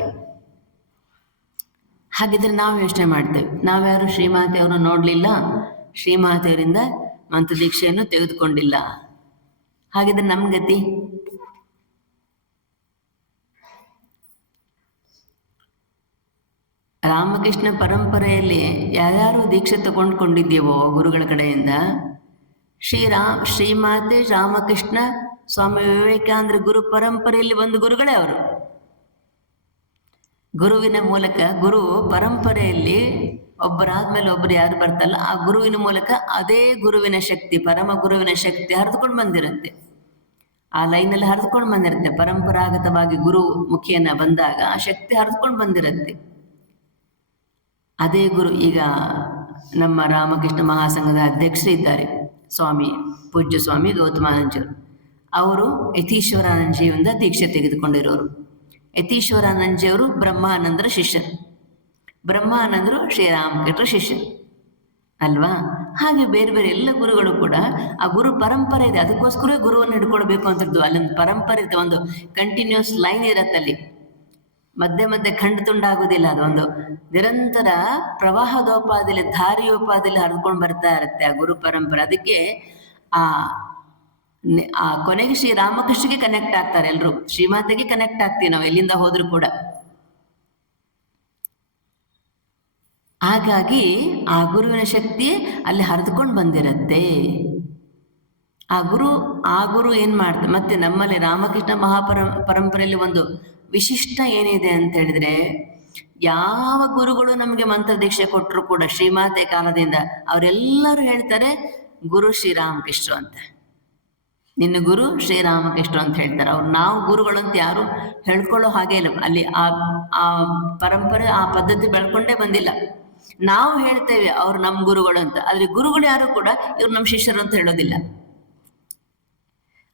ಹಾಗಿದ್ರೆ ನಾವು ಯೋಚನೆ ಮಾಡ್ತೇವೆ, ನಾವ್ಯಾರು ಶ್ರೀಮಾತೆಯವರು ನೋಡಲಿಲ್ಲ, ಶ್ರೀಮಾತೆಯವರಿಂದ ಮಂತ್ರದೀಕ್ಷೆಯನ್ನು ತೆಗೆದುಕೊಂಡಿಲ್ಲ. ಹಾಗಿದ್ರೆ ನಮ್ಮ ಗತಿ? ರಾಮಕೃಷ್ಣ ಪರಂಪರೆಯಲ್ಲಿ ಯಾರ್ಯಾರು ದೀಕ್ಷೆ ತಗೊಂಡ್ಕೊಂಡಿದ್ದೀವೋ ಗುರುಗಳ ಕಡೆಯಿಂದ, ಶ್ರೀಮಾತೆ ರಾಮಕೃಷ್ಣ ಸ್ವಾಮಿ ವಿವೇಕಾನಂದ ಗುರು ಪರಂಪರೆಯಲ್ಲಿ ಒಂದು ಗುರುಗಳೇ ಅವರು. ಗುರುವಿನ ಮೂಲಕ, ಗುರು ಪರಂಪರೆಯಲ್ಲಿ ಒಬ್ಬರಾದ್ಮೇಲೆ ಒಬ್ಬರು ಯಾರು ಬರ್ತಲ್ಲ, ಆ ಗುರುವಿನ ಮೂಲಕ ಅದೇ ಗುರುವಿನ ಶಕ್ತಿ, ಪರಮ ಗುರುವಿನ ಶಕ್ತಿ ಹರಿದುಕೊಂಡು ಬಂದಿರುತ್ತೆ. ಆ ಲೈನಲ್ಲಿ ಹರಿದುಕೊಂಡು ಬಂದಿರುತ್ತೆ. ಪರಂಪರಾಗತವಾಗಿ ಗುರು ಮುಖೇನ ಬಂದಾಗ ಆ ಶಕ್ತಿ ಹರಿದುಕೊಂಡು ಬಂದಿರುತ್ತೆ. ಅದೇ ಗುರು ಈಗ ನಮ್ಮ ರಾಮಕೃಷ್ಣ ಮಹಾಸಂಘದ ಅಧ್ಯಕ್ಷರಿದ್ದಾರೆ, ಪೂಜ್ಯ ಸ್ವಾಮಿ ಗೌತಮಾನಂದಜಿಯವರು. ಅವರು ಯತೀಶ್ವರಾನಂದಜಿಯಿಂದ ದೀಕ್ಷೆ ತೆಗೆದುಕೊಂಡಿರೋರು. ಯತೀಶ್ವರಾನಂದಜಿಯವರು ಬ್ರಹ್ಮಾನಂದರ ಶಿಷ್ಯರು, ಬ್ರಹ್ಮಾನಂದರು ಶ್ರೀರಾಮಕೃಷ್ಣ ಶಿಷ್ಯರು ಅಲ್ವಾ? ಹಾಗೆ ಬೇರೆ ಬೇರೆ ಎಲ್ಲ ಗುರುಗಳು ಕೂಡ ಆ ಗುರು ಪರಂಪರೆ ಇದೆ, ಅದಕ್ಕೋಸ್ಕರ ಗುರುವನ್ನು ಹಿಡ್ಕೊಳ್ಬೇಕು ಅಂತಿದ್ದು. ಅಲ್ಲೊಂದು ಪರಂಪರೆ ಇದೆ, ಒಂದು ಕಂಟಿನ್ಯೂಸ್ ಲೈನ್ ಇರತ್ತಲ್ಲಿ, ಮಧ್ಯೆ ಮಧ್ಯೆ ಖಂಡ ತುಂಡಾಗೋದಿಲ್ಲ. ಅದೊಂದು ನಿರಂತರ ಪ್ರವಾಹದೋಪಾದಿಯಲ್ಲಿ, ಧಾರಿಯೋಪಾದಿಯಲ್ಲಿ ಹರಿದುಕೊಂಡು ಬರ್ತಾ ಇರುತ್ತೆ ಆ ಗುರು ಪರಂಪರೆ. ಅದಕ್ಕೆ ಆ ಕೊನೆಗೆ ಶ್ರೀರಾಮಕೃಷ್ಣಗೆ ಕನೆಕ್ಟ್ ಆಗ್ತಾರೆ ಎಲ್ರು, ಶ್ರೀಮಾತೆಗೆ ಕನೆಕ್ಟ್ ಆಗ್ತೀವಿ ನಾವು ಎಲ್ಲಿಂದ ಹೋದ್ರು ಕೂಡ. ಹಾಗಾಗಿ ಆ ಗುರುವಿನ ಶಕ್ತಿ ಅಲ್ಲಿ ಹರಿದುಕೊಂಡು ಬಂದಿರತ್ತೆ. ಆ ಗುರು ಏನ್ ಮಾಡ್ತಾರೆ. ಮತ್ತೆ ನಮ್ಮಲ್ಲಿ ರಾಮಕೃಷ್ಣ ಪರಂಪರೆಯಲ್ಲಿ ಒಂದು ವಿಶಿಷ್ಟ ಏನಿದೆ ಅಂತ ಹೇಳಿದ್ರೆ, ಯಾವ ಗುರುಗಳು ನಮಗೆ ಮಂತ್ರ ದೀಕ್ಷೆ ಕೊಟ್ಟರು ಕೂಡ ಶ್ರೀಮಾತೆ ಕಾಲದಿಂದ ಅವರೆಲ್ಲರೂ ಹೇಳ್ತಾರೆ ಗುರು ಶ್ರೀರಾಮಕೃಷ್ಣ ಅಂತ, ನಿನ್ನ ಗುರು ಶ್ರೀರಾಮಕೃಷ್ಣ ಅಂತ ಹೇಳ್ತಾರೆ. ಅವ್ರು ನಾವು ಗುರುಗಳು ಅಂತ ಯಾರು ಹೇಳ್ಕೊಳ್ಳೋ ಹಾಗೆ ಇಲ್ಲ. ಅಲ್ಲಿ ಆ ಪರಂಪರೆ, ಆ ಪದ್ಧತಿ ಬೆಳ್ಕೊಂಡೇ ಬಂದಿಲ್ಲ. ನಾವು ಹೇಳ್ತೇವೆ ಅವ್ರು ನಮ್ಮ ಗುರುಗಳು ಅಂತ, ಆದ್ರೆ ಗುರುಗಳು ಯಾರು ಕೂಡ ಇವ್ರು ನಮ್ಮ ಶಿಷ್ಯರು ಅಂತ ಹೇಳೋದಿಲ್ಲ.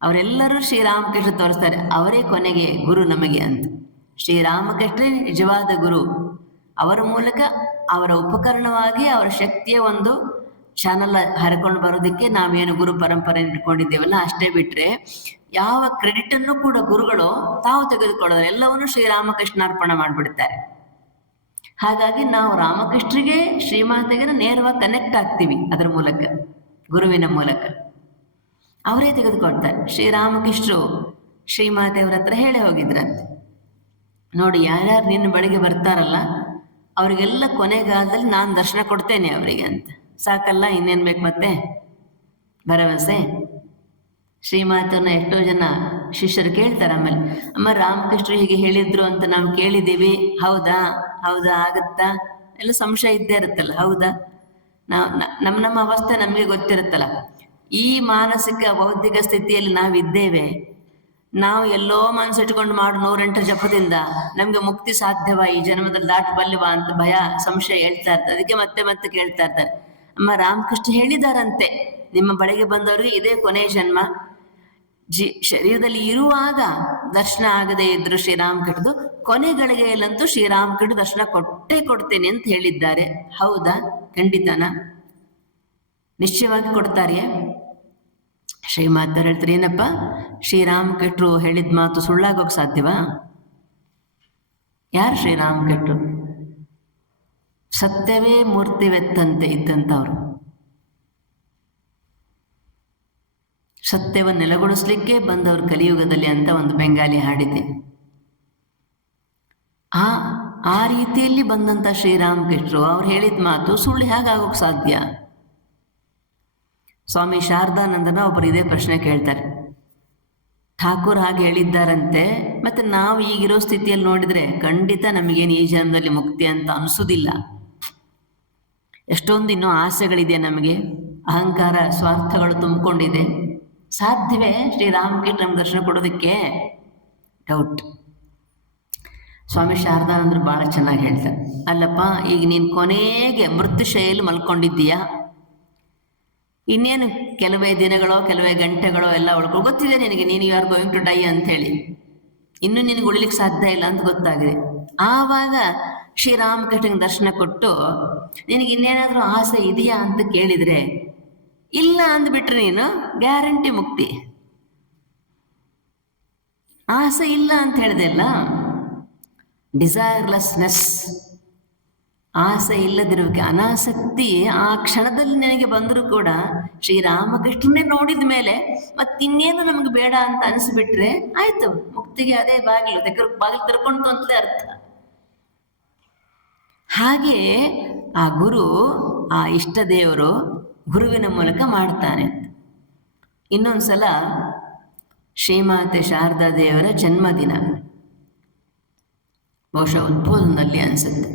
ಅವರೆಲ್ಲರೂ ಶ್ರೀರಾಮಕೃಷ್ಣ ತೋರಿಸ್ತಾರೆ, ಅವರೇ ಕೊನೆಗೆ ಗುರು ನಮಗೆ ಅಂತ. ಶ್ರೀರಾಮಕೃಷ್ಣ ನಿಜವಾದ ಗುರು. ಅವರ ಮೂಲಕ, ಅವರ ಉಪಕರಣವಾಗಿ, ಅವರ ಶಕ್ತಿಯ ಒಂದು ಚಾನಲ್ ಹರಕೊಂಡು ಬರೋದಕ್ಕೆ ನಾವೇನು ಗುರು ಪರಂಪರೆ ಇಟ್ಕೊಂಡಿದ್ದೇವಲ್ಲ ಅಷ್ಟೇ. ಬಿಟ್ರೆ ಯಾವ ಕ್ರೆಡಿಟ್ ಅನ್ನು ಕೂಡ ಗುರುಗಳು ತಾವು ತೆಗೆದುಕೊಳ್ಳೋದು, ಎಲ್ಲವನ್ನೂ ಶ್ರೀರಾಮಕೃಷ್ಣ ಅರ್ಪಣೆ ಮಾಡಿಬಿಡ್ತಾರೆ. ಹಾಗಾಗಿ ನಾವು ರಾಮಕೃಷ್ಣರಿಗೆ, ಶ್ರೀಮಾತೆಗೆ ನೇರವಾಗಿ ಕನೆಕ್ಟ್ ಆಗ್ತೀವಿ ಅದರ ಮೂಲಕ, ಗುರುವಿನ ಮೂಲಕ. ಅವರೇ ತೆಗೆದುಕೊಳ್ತಾರೆ. ಶ್ರೀರಾಮಕೃಷ್ಣರು ಶ್ರೀಮಾತೆಯವ್ರ ಹತ್ರ ಹೇಳೇ ಹೋಗಿದ್ರಂತೆ, ನೋಡಿ ಯಾರ್ಯಾರು ನಿನ್ನ ಬಳಿಗೆ ಬರ್ತಾರಲ್ಲ ಅವರಿಗೆಲ್ಲ ಕೊನೆಗಾಲದಲ್ಲಿ ನಾನು ದರ್ಶನ ಕೊಡ್ತೇನೆ ಅವರಿಗೆ ಅಂತ. ಸಾಕಲ್ಲ, ಇನ್ನೇನು ಬೇಕು ಮತ್ತೆ ಭರವಸೆ? ಶ್ರೀಮಾತನ್ನ ಎಷ್ಟೋ ಜನ ಶಿಷ್ಯರು ಕೇಳ್ತಾರೆ, ಆಮೇಲೆ ಅಮ್ಮ ರಾಮಕೃಷ್ಣರು ಹೀಗೆ ಹೇಳಿದ್ರು ಅಂತ ನಾವು ಕೇಳಿದ್ದೀವಿ, ಹೌದಾ ಹೌದಾ ಆಗತ್ತಾ? ಎಲ್ಲ ಸಂಶಯ ಇದ್ದೇ ಇರುತ್ತಲ್ಲ, ಹೌದಾ? ನಮ್ಮ ಅವಸ್ಥೆ ನಮಗೆ ಗೊತ್ತಿರುತ್ತಲ್ಲ. ಈ ಮಾನಸಿಕ ಬೌದ್ಧಿಕ ಸ್ಥಿತಿಯಲ್ಲಿ ನಾವಿದ್ದೇವೆ. ನಾವು ಎಲ್ಲೋ ಮನಸ್ಸಿಟ್ಕೊಂಡು ಮಾಡು 108 ಜಪದಿಂದ ನಮ್ಗೆ ಮುಕ್ತಿ ಸಾಧ್ಯವಾ, ಈ ಜನ್ಮದಲ್ಲಿ ದಾಟಬಲ್ವಾ ಅಂತ ಭಯ ಸಂಶಯ ಹೇಳ್ತಾ ಇರ್ತಾರೆ. ಅದಕ್ಕೆ ಮತ್ತೆ ಮತ್ತೆ ಕೇಳ್ತಾ ಇರ್ತಾರೆ, ಅಮ್ಮ ರಾಮಕೃಷ್ಣ ಹೇಳಿದಾರಂತೆ ನಿಮ್ಮ ಬಳಿಗೆ ಬಂದವರಿಗೆ ಇದೇ ಕೊನೆಯ ಜನ್ಮ, ಶರೀರದಲ್ಲಿ ಇರುವಾಗ ದರ್ಶನ ಆಗದೆ ಇದ್ರು ಶ್ರೀರಾಮಕೃಷ್ಣದು, ಕೊನೆ ಗಳಿಗೆಯಲ್ಲಂತೂ ಶ್ರೀರಾಮಕೃಷ್ಣ ದರ್ಶನ ಕೊಟ್ಟೇ ಕೊಡ್ತೇನೆ ಅಂತ ಹೇಳಿದ್ದಾರೆ. ಹೌದಾ? ಖಂಡಿತನಾ? ನಿಶ್ಚಯವಾಗಿ ಕೊಡ್ತಾರೆಯೇ? ಶ್ರೀಮಾತರು ಹೇಳ್ತಾರೆ, ಏನಪ್ಪ ಶ್ರೀರಾಮಕೃಷ್ಣರು ಹೇಳಿದ ಮಾತು ಸುಳ್ಳಾಗೋಕ್ ಸಾಧ್ಯವಾ? ಯಾರು ಶ್ರೀರಾಮಕೃಷ್ಣರು? ಸತ್ಯವೇ ಮೂರ್ತಿವೆತ್ತಂತೆ ಇದ್ದಂಥವ್ರು. ಸತ್ಯವನ್ನು ನೆಲೆಗೊಳಿಸ್ಲಿಕ್ಕೆ ಬಂದವರು ಕಲಿಯುಗದಲ್ಲಿ ಅಂತ ಒಂದು ಬೆಂಗಾಲಿ ಹಾಡಿದೆ. ಆ ರೀತಿಯಲ್ಲಿ ಬಂದಂಥ ಶ್ರೀರಾಮಕೃಷ್ಣರು ಅವ್ರು ಹೇಳಿದ ಮಾತು ಸುಳ್ಳು ಹೇಗಾಗೋಕ್ ಸಾಧ್ಯ? ಸ್ವಾಮಿ ಶಾರದಾನಂದನ ಒಬ್ಬರು ಇದೇ ಪ್ರಶ್ನೆ ಕೇಳ್ತಾರೆ. ಠಾಕೂರ್ ಹಾಗೆ ಹೇಳಿದ್ದಾರಂತೆ, ಮತ್ತೆ ನಾವು ಈಗಿರೋ ಸ್ಥಿತಿಯಲ್ಲಿ ನೋಡಿದ್ರೆ ಖಂಡಿತ ನಮಗೇನು ಈ ಜನ್ಮದಲ್ಲಿ ಮುಕ್ತಿ ಅಂತ ಅನಿಸೋದಿಲ್ಲ. ಎಷ್ಟೊಂದು ಇನ್ನೂ ಆಸೆಗಳಿದೆ ನಮಗೆ, ಅಹಂಕಾರ ಸ್ವಾರ್ಥಗಳು ತುಂಬಿಕೊಂಡಿದೆ. ಸಾಧ್ಯವೇ ಶ್ರೀರಾಮಕೃಷ್ಣ ನಮ್ಗೆ ದರ್ಶನ ಕೊಡೋದಕ್ಕೆ? ಡೌಟ್. ಸ್ವಾಮಿ ಶಾರದಾನಂದರು ಭಾಳ ಚೆನ್ನಾಗಿ ಹೇಳ್ತಾರೆ, ಅಲ್ಲಪ್ಪ ಈಗ ನೀನು ಕೊನೆಗೆ ಮೃತ್ಯುಶೈಲಿ ಮಲ್ಕೊಂಡಿದ್ದೀಯಾ, ಇನ್ನೇನು ಕೆಲವೇ ದಿನಗಳೋ ಕೆಲವೇ ಗಂಟೆಗಳೋ ಎಲ್ಲ ಉಳ್ಕೊ, ಗೊತ್ತಿದೆ ನಿನಗೆ ನೀನು you are going to die ಅಂಥೇಳಿ, ಇನ್ನೂ ನಿನಗೆ ಉಳಿಲಿಕ್ಕೆ ಸಾಧ್ಯ ಇಲ್ಲ ಅಂತ ಗೊತ್ತಾಗಿದೆ. ಆವಾಗ ಶ್ರೀರಾಮಕೃಷ್ಣಗೆ ದರ್ಶನ ಕೊಟ್ಟು ನಿನಗೆ ಇನ್ನೇನಾದರೂ ಆಸೆ ಇದೆಯಾ ಅಂತ ಕೇಳಿದರೆ ಇಲ್ಲ ಅಂದ್ಬಿಟ್ರೆ ನೀನು ಗ್ಯಾರಂಟಿ ಮುಕ್ತಿ. ಆಸೆ ಇಲ್ಲ ಅಂತ ಹೇಳಿದೆ ಅಲ್ಲ, ಡಿಸೈರ್ಲೆಸ್ನೆಸ್, ಆಸೆ ಇಲ್ಲದಿರುವಿಕೆ, ಅನಾಸಕ್ತಿ ಆ ಕ್ಷಣದಲ್ಲಿ ನನಗೆ ಬಂದರೂ ಕೂಡ ಶ್ರೀರಾಮಕೃಷ್ಣನೇ ನೋಡಿದ ಮೇಲೆ ಮತ್ತಿನ್ನೇನು ನಮ್ಗೆ ಬೇಡ ಅಂತ ಅನಿಸ್ಬಿಟ್ರೆ ಆಯ್ತು, ಮುಕ್ತಿಗೆ ಅದೇ ಬಾಗಿಲು ಬಾಗಿಲು ತೆರ್ಕೊಂಡು ಅಂತಲೇ ಅರ್ಥ. ಹಾಗೆ ಆ ಗುರು, ಆ ಇಷ್ಟ ದೇವರು ಗುರುವಿನ ಮೂಲಕ ಮಾಡ್ತಾನೆ. ಇನ್ನೊಂದ್ಸಲ ಶ್ರೀಮಾತೆ ಶಾರದಾ ದೇವರ ಜನ್ಮದಿನ, ಬಹುಶಃ ಉದ್ಬೋಧನಲ್ಲಿ ಅನಿಸುತ್ತೆ,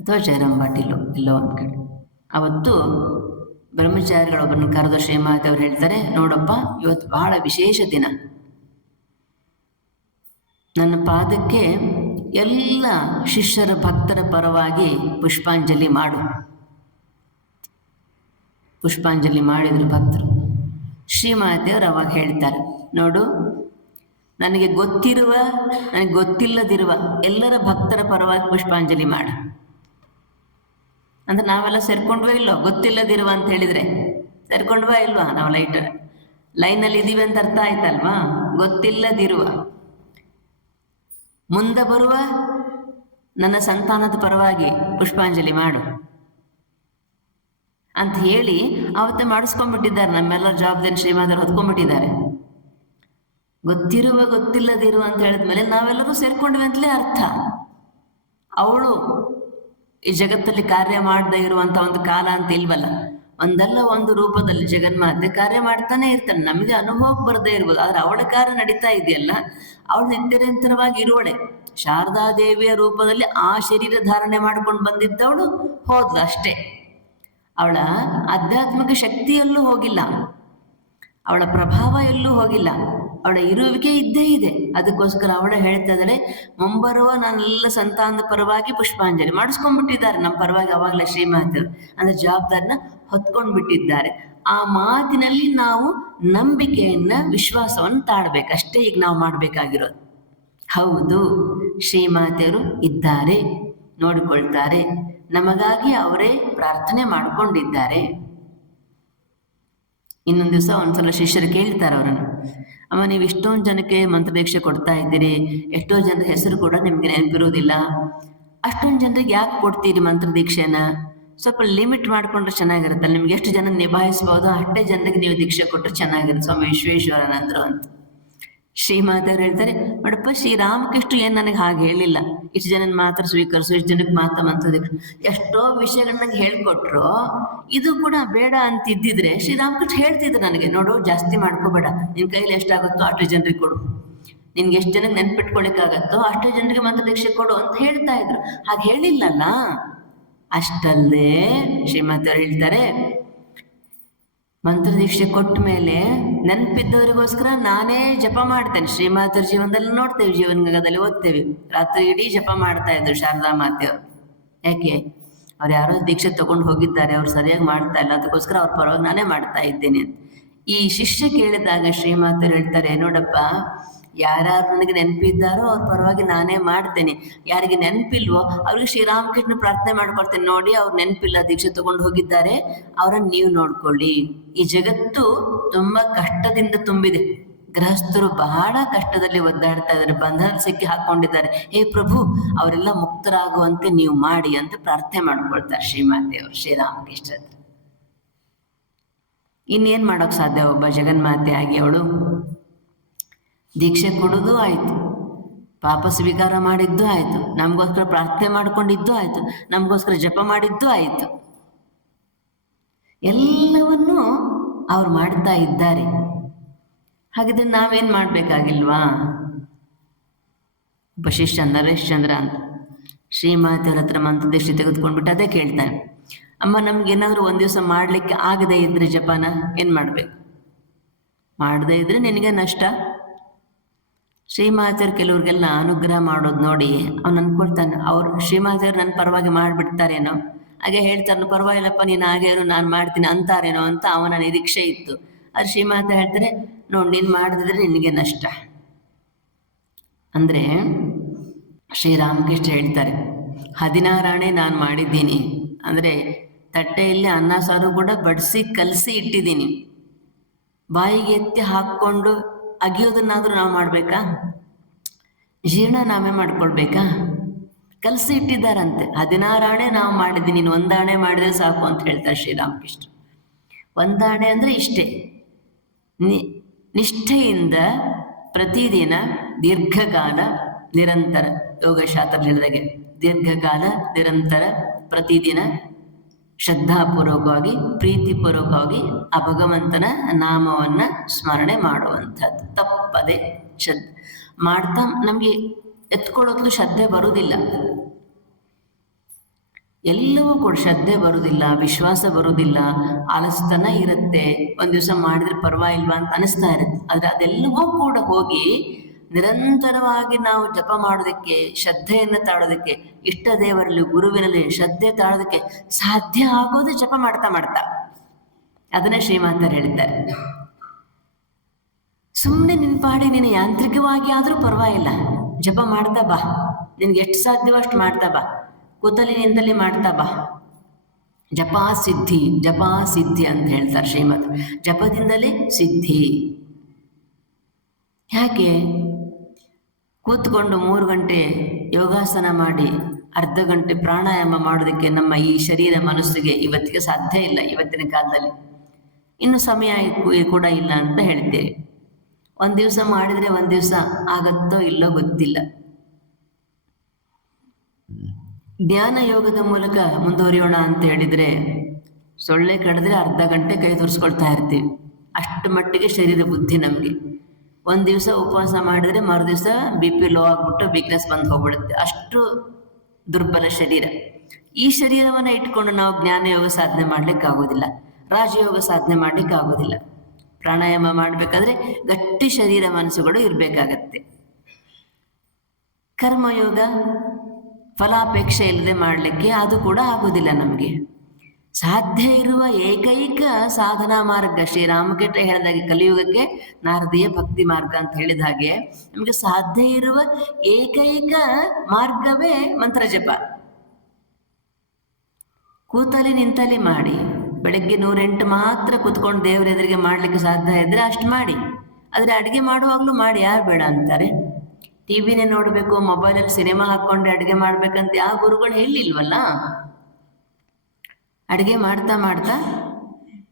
ಅಥವಾ ಜಯರಾಮ್ ಪಾಟೀಲು ಎಲ್ಲೋ ಒಂದು ಕಡೆ. ಅವತ್ತು ಬ್ರಹ್ಮಚಾರಿಗಳೊಬ್ಬರನ್ನು ಕರೆದ ಶ್ರೀಮಾತೆ ಅವರು ಹೇಳ್ತಾರೆ, ನೋಡಪ್ಪ ಇವತ್ತು ಬಹಳ ವಿಶೇಷ ದಿನ, ನನ್ನ ಪಾದಕ್ಕೆ ಎಲ್ಲ ಶಿಷ್ಯರ ಭಕ್ತರ ಪರವಾಗಿ ಪುಷ್ಪಾಂಜಲಿ ಮಾಡು. ಪುಷ್ಪಾಂಜಲಿ ಮಾಡಿದ್ರು ಭಕ್ತರು. ಶ್ರೀಮಾತೆಯವರು ಅವಾಗ ಹೇಳ್ತಾರೆ, ನೋಡು ನನಗೆ ಗೊತ್ತಿರುವ ನನಗೆ ಗೊತ್ತಿಲ್ಲದಿರುವ ಎಲ್ಲರ ಭಕ್ತರ ಪರವಾಗಿ ಪುಷ್ಪಾಂಜಲಿ ಮಾಡು. ಅಂದ್ರೆ ನಾವೆಲ್ಲ ಸೇರ್ಕೊಂಡ್ವೋ ಇಲ್ಲೋ? ಗೊತ್ತಿಲ್ಲದಿರುವ ಅಂತ ಹೇಳಿದರೆ ಸೇರ್ಕೊಂಡ್ವಾ ಇಲ್ವಾ? ನಾವು ಲೈನಲ್ಲಿ ಇದ್ದೀವಿ ಅಂತ ಅರ್ಥ ಆಯ್ತಲ್ವಾ? ಗೊತ್ತಿಲ್ಲದಿರುವ, ಮುಂದೆ ಬರುವ ನನ್ನ ಸಂತಾನದ ಪರವಾಗಿ ಪುಷ್ಪಾಂಜಲಿ ಮಾಡು ಅಂತ ಹೇಳಿ ಅವತ್ತೇ ಮಾಡಿಸ್ಕೊಂಡ್ಬಿಟ್ಟಿದ್ದಾರೆ. ನಮ್ಮೆಲ್ಲರ ಜವಾಬ್ದಾರಿ ಶ್ರೀಮಾತರು ಹೊತ್ಕೊಂಡ್ಬಿಟ್ಟಿದ್ದಾರೆ. ಗೊತ್ತಿರುವ ಗೊತ್ತಿಲ್ಲದಿರುವ ಅಂತ ಹೇಳಿದ್ಮೇಲೆ ನಾವೆಲ್ಲರೂ ಸೇರ್ಕೊಂಡ್ವಿ ಅಂತಲೇ ಅರ್ಥ. ಅವಳು ಈ ಜಗತ್ತಲ್ಲಿ ಕಾರ್ಯ ಮಾಡದೇ ಇರುವಂಥ ಒಂದು ಕಾಲ ಅಂತ ಇಲ್ವಲ್ಲ, ಒಂದಲ್ಲ ಒಂದು ರೂಪದಲ್ಲಿ ಜಗನ್ಮಾತೆ ಕಾರ್ಯ ಮಾಡ್ತಾನೆ ಇರ್ತಾನೆ. ನಮಗೆ ಅನುಭವಕ್ಕೆ ಬರದೇ ಇರ್ಬೋದು, ಆದ್ರೆ ಅವಳ ಕಾರ್ಯ ನಡೀತಾ ಇದೆಯಲ್ಲ, ಅವಳು ನಿತ್ಯನಿರಂತರವಾಗಿ ಇರುವಳೆ. ಶಾರದಾದೇವಿಯ ರೂಪದಲ್ಲಿ ಆ ಶರೀರ ಧಾರಣೆ ಮಾಡ್ಕೊಂಡು ಬಂದಿದ್ದವಳು ಹೋದ್ಲು ಅಷ್ಟೇ. ಅವಳ ಆಧ್ಯಾತ್ಮಿಕ ಶಕ್ತಿಯಲ್ಲೂ ಹೋಗಿಲ್ಲ, ಅವಳ ಪ್ರಭಾವ ಎಲ್ಲೂ ಹೋಗಿಲ್ಲ, ಅವಳ ಇರುವಿಕೆ ಇದ್ದೇ ಇದೆ. ಅದಕ್ಕೋಸ್ಕರ ಅವಳ ಹೇಳ್ತಾ ಇದ್ದಾಳೆ, ಮುಂಬರುವ ನನ್ನೆಲ್ಲ ಸಂತಾನದ ಪರವಾಗಿ ಪುಷ್ಪಾಂಜಲಿ ಮಾಡಿಸ್ಕೊಂಡ್ಬಿಟ್ಟಿದ್ದಾರೆ ನಮ್ಮ ಪರವಾಗಿ. ಅವಾಗಲೇ ಶ್ರೀಮಾತರು ಅಂದ್ರೆ ಜವಾಬ್ದಾರಿನ ಹೊತ್ಕೊಂಡ್ಬಿಟ್ಟಿದ್ದಾರೆ. ಆ ಮಾತಿನಲ್ಲಿ ನಾವು ನಂಬಿಕೆಯನ್ನ, ವಿಶ್ವಾಸವನ್ನು ತಾಳ್ಬೇಕಷ್ಟೇ ಈಗ ನಾವು ಮಾಡಬೇಕಾಗಿರೋದು. ಹೌದು, ಶ್ರೀಮಾತೆಯರು ಇದ್ದಾರೆ, ನೋಡಿಕೊಳ್ತಾರೆ, ನಮಗಾಗಿ ಅವರೇ ಪ್ರಾರ್ಥನೆ ಮಾಡಿಕೊಂಡಿದ್ದಾರೆ. ಇನ್ನೊಂದು ದಿವಸ ಒಂದ್ಸಲ ಶಿಷ್ಯರು ಕೇಳ್ತಾರೆ ಅವರನ್ನು, ಅಮ್ಮ ನೀವು ಇಷ್ಟೊಂದು ಜನಕ್ಕೆ ಮಂತ್ರದೀಕ್ಷೆ ಕೊಡ್ತಾ ಇದ್ದೀರಿ, ಎಷ್ಟೋ ಜನರ ಹೆಸರು ಕೂಡ ನಿಮ್ಗೆ ನೆನಪಿರೋದಿಲ್ಲ, ಅಷ್ಟೊಂದು ಜನರಿಗೆ ಯಾಕೆ ಕೊಡ್ತೀರಿ ಮಂತ್ರದೀಕ್ಷೆನ? ಸ್ವಲ್ಪ ಲಿಮಿಟ್ ಮಾಡ್ಕೊಂಡ್ರೆ ಚೆನ್ನಾಗಿರುತ್ತಲ್ಲ, ನಿಮ್ಗೆ ಎಷ್ಟು ಜನ ನಿಭಾಯಿಸ್ಬೋದು ಅಷ್ಟೇ ಜನರಿಗೆ ನೀವು ದೀಕ್ಷೆ ಕೊಟ್ಟರೆ ಚೆನ್ನಾಗಿರುತ್ತೆ ಸ್ವಾಮಿ ವಿಶ್ವೇಶ್ವರನಂದ್ರು ಅಂತ. ಶ್ರೀಮಾತೆಯವ್ರು ಹೇಳ್ತಾರೆ, ನೋಡಪ್ಪ ಶ್ರೀರಾಮಕೃಷ್ಣ ಏನ್ ನನಗೆ ಹಾಗೆ ಹೇಳಿಲ್ಲ, ಇಷ್ಟು ಜನನ ಮಾತ್ರ ಸ್ವೀಕರಿಸು, ಇಷ್ಟು ಜನಕ್ಕೆ ಮಾತ್ರ ಮಂತ್ರ ಎಷ್ಟೋ ವಿಷಯಗಳನ್ನ ನಂಗೆ ಹೇಳ್ಕೊಟ್ರು. ಇದು ಕೂಡ ಬೇಡ ಅಂತ ಇದ್ದಿದ್ರೆ ಶ್ರೀರಾಮಕೃಷ್ಣ ಹೇಳ್ತಿದ್ರು ನನಗೆ, ನೋಡು ಜಾಸ್ತಿ ಮಾಡ್ಕೋಬೇಡ, ನಿನ್ ಕೈಲಿ ಎಷ್ಟಾಗುತ್ತೋ ಅಷ್ಟು ಜನರಿಗೆ ಕೊಡು, ನಿನ್ಗೆ ಎಷ್ಟು ಜನಕ್ಕೆ ನೆನ್ಪಿಟ್ಕೊಳಿಕ್ಕಾಗತ್ತೋ ಅಷ್ಟೇ ಜನರಿಗೆ ಮಂತ್ರ ದೀಕ್ಷೆ ಕೊಡು ಅಂತ ಹೇಳ್ತಾ ಇದ್ರು. ಹಾಗೆ ಹೇಳಿಲ್ಲಲ್ಲ. ಅಷ್ಟಲ್ಲದೆ ಶ್ರೀಮತಿಯವ್ರು ಹೇಳ್ತಾರೆ, ಮಂತ್ರ ದೀಕ್ಷೆ ಕೊಟ್ಟ ಮೇಲೆ ನೆನಪಿದ್ದವರಿಗೋಸ್ಕರ ನಾನೇ ಜಪ ಮಾಡ್ತೇನೆ. ಶ್ರೀಮಾತೆಯವ್ರ ಜೀವನದಲ್ಲಿ ನೋಡ್ತೇವೆ, ಜೀವನದಲ್ಲಿ ಓದ್ತೇವೆ, ರಾತ್ರಿ ಇಡೀ ಜಪ ಮಾಡ್ತಾ ಇದ್ರು ಶಾರದಾ ಮಾತೆಯವರು. ಯಾಕೆ? ಅವ್ರು ಯಾರೋ ದೀಕ್ಷೆ ತಗೊಂಡು ಹೋಗಿದ್ದಾರೆ, ಅವ್ರು ಸರಿಯಾಗಿ ಮಾಡ್ತಾ ಇಲ್ಲ, ಅದಕ್ಕೋಸ್ಕರ ಅವ್ರ ಪರವಾಗಿ ನಾನೇ ಮಾಡ್ತಾ ಇದ್ದೇನೆ ಅಂತ. ಈ ಶಿಷ್ಯ ಕೇಳಿದಾಗ ಶ್ರೀಮಾತೆಯವ್ರು ಹೇಳ್ತಾರೆ, ನೋಡಪ್ಪ, ಯಾರ್ಯಾರು ನನಗೆ ನೆನಪಿದ್ದಾರೋ ಅವ್ರ ಪರವಾಗಿ ನಾನೇ ಮಾಡ್ತೇನೆ, ಯಾರಿಗೆ ನೆನಪಿಲ್ವೋ ಅವ್ರಿಗೆ ಶ್ರೀರಾಮಕೃಷ್ಣ ಪ್ರಾರ್ಥನೆ ಮಾಡ್ಕೊಳ್ತೇನೆ, ನೋಡಿ ಅವ್ರು ನೆನಪಿಲ್ಲ, ದೀಕ್ಷೆ ತಗೊಂಡು ಹೋಗಿದ್ದಾರೆ, ಅವರನ್ನು ನೀವು ನೋಡ್ಕೊಳ್ಳಿ. ಈ ಜಗತ್ತು ತುಂಬಾ ಕಷ್ಟದಿಂದ ತುಂಬಿದೆ, ಗೃಹಸ್ಥರು ಬಹಳ ಕಷ್ಟದಲ್ಲಿ ಒದ್ದಾಡ್ತಾ ಇದ್ದಾರೆ, ಬಂಧನ ಸಿಕ್ಕಿ ಹಾಕೊಂಡಿದ್ದಾರೆ. ಹೇ ಪ್ರಭು, ಅವರೆಲ್ಲ ಮುಕ್ತರಾಗುವಂತೆ ನೀವು ಮಾಡಿ ಅಂತ ಪ್ರಾರ್ಥನೆ ಮಾಡ್ಕೊಳ್ತಾರೆ ಶ್ರೀಮಾತೆಯವರು ಶ್ರೀರಾಮಕೃಷ್ಣ. ಇನ್ನೇನ್ ಮಾಡೋಕ್ ಸಾಧ್ಯ? ಒಬ್ಬ ಜಗನ್ಮಾತೆ ಆಗಿ ಅವಳು ದೀಕ್ಷೆ ಕೊಡೋದು ಆಯ್ತು, ಪಾಪ ಸ್ವೀಕಾರ ಮಾಡಿದ್ದು ಆಯ್ತು, ನಮಗೋಸ್ಕರ ಪ್ರಾರ್ಥನೆ ಮಾಡ್ಕೊಂಡಿದ್ದು ಆಯ್ತು, ನಮಗೋಸ್ಕರ ಜಪ ಮಾಡಿದ್ದು ಆಯ್ತು, ಎಲ್ಲವನ್ನೂ ಅವ್ರು ಮಾಡ್ತಾ ಇದ್ದಾರೆ. ಹಾಗಿದ್ರೆ ನಾವೇನ್ ಮಾಡ್ಬೇಕಾಗಿಲ್ವಾ? ಒಬ್ಬ ಶಿಷ್ಯ ನರೇಶ್ ಚಂದ್ರ ಅಂತ ಶ್ರೀಮಾತೆಯವ್ರ ಹತ್ರ ಮಂತ್ರದೀಕ್ಷೆ ತೆಗೆದುಕೊಂಡ್ಬಿಟ್ಟು ಅದೇ ಕೇಳ್ತಾನೆ, ಅಮ್ಮ ನಮ್ಗೇನಾದ್ರೂ ಒಂದ್ ದಿವಸ ಮಾಡ್ಲಿಕ್ಕೆ ಆಗದೆ ಇದ್ರೆ ಜಪಾನ ಏನ್ ಮಾಡ್ಬೇಕು? ಮಾಡದೇ ಇದ್ರೆ ನಿನಗೆ ನಷ್ಟ. ಶ್ರೀಮಾತೆಯವ್ರು ಕೆಲವ್ರಿಗೆಲ್ಲ ಅನುಗ್ರಹ ಮಾಡೋದು ನೋಡಿ ಅವ್ನು ಅನ್ಕೊಳ್ತಾನೆ, ಅವ್ರು ಶ್ರೀಮಾತೆಯವ್ರು ನನ್ನ ಪರವಾಗಿ ಮಾಡಿಬಿಡ್ತಾರೇನೋ, ಹಾಗೆ ಹೇಳ್ತಾರ, ಪರವಾಗಿಲ್ಲಪ್ಪ ನೀನು ಹಾಗೆ ಇರು, ನಾನು ಮಾಡ್ತೀನಿ ಅಂತಾರೇನೋ ಅಂತ ಅವನ ನಿರೀಕ್ಷೆ ಇತ್ತು. ಅದು ಶ್ರೀಮಾತೆ ಹೇಳ್ತಾರೆ, ನೋಡಿ ನೀನು ಮಾಡದಿದ್ರೆ ನಿನಗೆ ನಷ್ಟ. ಅಂದ್ರೆ ಶ್ರೀರಾಮಕೃಷ್ಣ ಹೇಳ್ತಾರೆ, 16 ಆಣೆ ನಾನು ಮಾಡಿದ್ದೀನಿ, ಅಂದ್ರೆ ತಟ್ಟೆಯಲ್ಲಿ ಅನ್ನ ಸಾರು ಕೂಡ ಬಡಿಸಿ ಕಲಸಿ ಇಟ್ಟಿದ್ದೀನಿ, ಬಾಯಿಗೆ ಎತ್ತಿ ಹಾಕ್ಕೊಂಡು ಅಗಿಯೋದನ್ನಾದ್ರೂ ನಾವು ಮಾಡ್ಬೇಕಾ? ಜೀರ್ಣ ನಾವೇ ಮಾಡ್ಕೊಳ್ಬೇಕಾ? ಕಲಸಿ ಇಟ್ಟಿದ್ದಾರಂತೆ. 16 ಆಣೆ ನಾವು ಮಾಡಿದ್ದೀನಿ, ನೀನು 1 ಆಣೆ ಮಾಡಿದ್ರೆ ಸಾಕು ಅಂತ ಹೇಳ್ತಾರೆ ಶ್ರೀರಾಮಕೃಷ್ಣ. 1 ಆಣೆ ಅಂದ್ರೆ ಇಷ್ಟೇ, ನಿಷ್ಠೆಯಿಂದ ಪ್ರತಿದಿನ ದೀರ್ಘಕಾಲ ನಿರಂತರ, ಯೋಗಶಾಸ್ತ್ರ ಹೇಳಿದಾಗೆ ದೀರ್ಘಕಾಲ ನಿರಂತರ ಪ್ರತಿದಿನ ಶ್ರದ್ಧಾಪೂರ್ವಕವಾಗಿ ಪ್ರೀತಿಪೂರ್ವಕವಾಗಿ ಆ ಭಗವಂತನ ನಾಮವನ್ನ ಸ್ಮರಣೆ ಮಾಡುವಂಥದ್ದು ತಪ್ಪದೆ ಮಾಡ್ತಾ ನಮ್ಗೆ ಎತ್ಕೊಳ್ಳೋದ್ಲು ಶ್ರದ್ಧೆ ಬರುವುದಿಲ್ಲ, ಎಲ್ಲವೂ ಕೂಡ ಶ್ರದ್ಧೆ ಬರುವುದಿಲ್ಲ, ವಿಶ್ವಾಸ ಬರುವುದಿಲ್ಲ, ಆಲಸ್ಯತನ ಇರುತ್ತೆ, ಒಂದ್ ದಿವಸ ಮಾಡಿದ್ರೆ ಪರವಾಗಿಲ್ವಾ ಅಂತ ಅನಿಸ್ತಾ ಇರುತ್ತೆ. ಆದ್ರೆ ಅದೆಲ್ಲವೂ ಕೂಡ ಹೋಗಿ ನಿರಂತರವಾಗಿ ನಾವು ಜಪ ಮಾಡೋದಕ್ಕೆ, ಶ್ರದ್ಧೆಯನ್ನು ತಾಳೋದಕ್ಕೆ, ಇಷ್ಟ ದೇವರಲ್ಲಿ ಗುರುವಿನಲ್ಲಿ ಶ್ರದ್ಧೆ ತಾಳೋದಕ್ಕೆ ಸಾಧ್ಯ ಆಗೋದೇ ಜಪ ಮಾಡ್ತಾ ಮಾಡ್ತಾ. ಅದನ್ನೇ ಶ್ರೀಮಾತರು ಹೇಳಿದ್ದಾರೆ, ಸುಮ್ಮನೆ ನಿನ್ ಪಾಡಿ ನೀನು ಯಾಂತ್ರಿಕವಾಗಿ ಆದ್ರೂ ಪರವಾಗಿಲ್ಲ, ಜಪ ಮಾಡ್ತಾ ಬಾ, ನಿನ್ಗೆ ಎಷ್ಟು ಸಾಧ್ಯವೋ ಅಷ್ಟು ಮಾಡ್ತಾ ಬಾ, ಕೂತಲ್ಲಿ ನಿಂತಲ್ಲಿ ಮಾಡ್ತಾ ಬಾ. ಜಪಾ ಸಿದ್ಧಿ, ಜಪಾ ಸಿದ್ಧಿ ಅಂತ ಹೇಳ್ತಾರೆ ಶ್ರೀಮತ್. ಜಪದಿಂದಲೇ ಸಿದ್ಧಿ. ಯಾಕೆ? ಕೂತ್ಕೊಂಡು 3 ಗಂಟೆ ಯೋಗಾಸನ ಮಾಡಿ ಅರ್ಧ ಗಂಟೆ ಪ್ರಾಣಾಯಾಮ ಮಾಡೋದಕ್ಕೆ ನಮ್ಮ ಈ ಶರೀರ ಮನಸ್ಸಿಗೆ ಇವತ್ತಿಗೆ ಸಾಧ್ಯ ಇಲ್ಲ, ಇವತ್ತಿನ ಕಾಲದಲ್ಲಿ ಇನ್ನು ಸಮಯ ಕೂಡ ಇಲ್ಲ ಅಂತ ಹೇಳ್ತೇವೆ. ಒಂದ್ ದಿವಸ ಮಾಡಿದ್ರೆ ಒಂದ್ ದಿವಸ ಆಗತ್ತೋ ಇಲ್ಲೋ ಗೊತ್ತಿಲ್ಲ. ಜ್ಞಾನ ಯೋಗದ ಮೂಲಕ ಮುಂದುವರಿಯೋಣ ಅಂತ ಹೇಳಿದ್ರೆ ಸೊಳ್ಳೆ ಕಡಿದ್ರೆ ಅರ್ಧ ಗಂಟೆ ಕೈ ತೋರಿಸ್ಕೊಳ್ತಾ ಇರ್ತೀವಿ, ಅಷ್ಟು ಮಟ್ಟಿಗೆ ಶರೀರ ಬುದ್ಧಿ ನಮ್ಗೆ. ಒಂದ್ ದಿವಸ ಉಪವಾಸ ಮಾಡಿದ್ರೆ ಮರು ದಿವಸ BP ಲೋ ಆಗ್ಬಿಟ್ಟು ವೀಕ್ನೆಸ್ ಬಂದು ಹೋಗ್ಬಿಡುತ್ತೆ, ಅಷ್ಟು ದುರ್ಬಲ ಶರೀರ. ಈ ಶರೀರವನ್ನ ಇಟ್ಕೊಂಡು ನಾವು ಜ್ಞಾನ ಯೋಗ ಸಾಧನೆ ಮಾಡ್ಲಿಕ್ಕೆ ಆಗೋದಿಲ್ಲ, ರಾಜಯೋಗ ಸಾಧನೆ ಮಾಡ್ಲಿಕ್ಕೆ ಆಗೋದಿಲ್ಲ. ಪ್ರಾಣಾಯಾಮ ಮಾಡ್ಬೇಕಾದ್ರೆ ಗಟ್ಟಿ ಶರೀರ ಮನಸ್ಸುಗಳು ಇರ್ಬೇಕಾಗತ್ತೆ. ಕರ್ಮಯೋಗ ಫಲಾಪೇಕ್ಷೆ ಇಲ್ಲದೆ ಮಾಡಲಿಕ್ಕೆ ಅದು ಕೂಡ ಆಗೋದಿಲ್ಲ ನಮಗೆ. ಸಾಧ್ಯ ಇರುವ ಏಕೈಕ ಸಾಧನಾ ಮಾರ್ಗ ಶ್ರೀರಾಮಕೃಷ್ಣ ಹೇಳಿದಾಗೆ ಕಲಿಯುಗಕ್ಕೆ ನಾರದೀಯ ಭಕ್ತಿ ಮಾರ್ಗ ಅಂತ ಹೇಳಿದ ಹಾಗೆ ನಮಗೆ ಸಾಧ್ಯ ಇರುವ ಏಕೈಕ ಮಾರ್ಗವೇ ಮಂತ್ರ ಜಪ. ಕೂತಲ್ಲಿ ನಿಂತಲ್ಲಿ ಮಾಡಿ, ಬೆಳಗ್ಗೆ 108 ಮಾತ್ರ ಕೂತ್ಕೊಂಡು ದೇವ್ರ ಎದುರಿಗೆ ಮಾಡ್ಲಿಕ್ಕೆ ಸಾಧ್ಯ ಇದ್ರೆ ಅಷ್ಟು ಮಾಡಿ. ಆದ್ರೆ ಅಡುಗೆ ಮಾಡುವಾಗ್ಲೂ ಮಾಡಿ, ಯಾರು ಬೇಡ ಅಂತಾರೆ? ಟಿವಿನೇ ನೋಡ್ಬೇಕು, ಮೊಬೈಲಲ್ಲಿ ಸಿನಿಮಾ ಹಾಕೊಂಡು ಅಡುಗೆ ಮಾಡ್ಬೇಕಂತ ಯಾವ ಗುರುಗಳು ಹೇಳಿಲ್ವಲ್ಲ. ಅಡುಗೆ ಮಾಡ್ತಾ ಮಾಡ್ತಾ,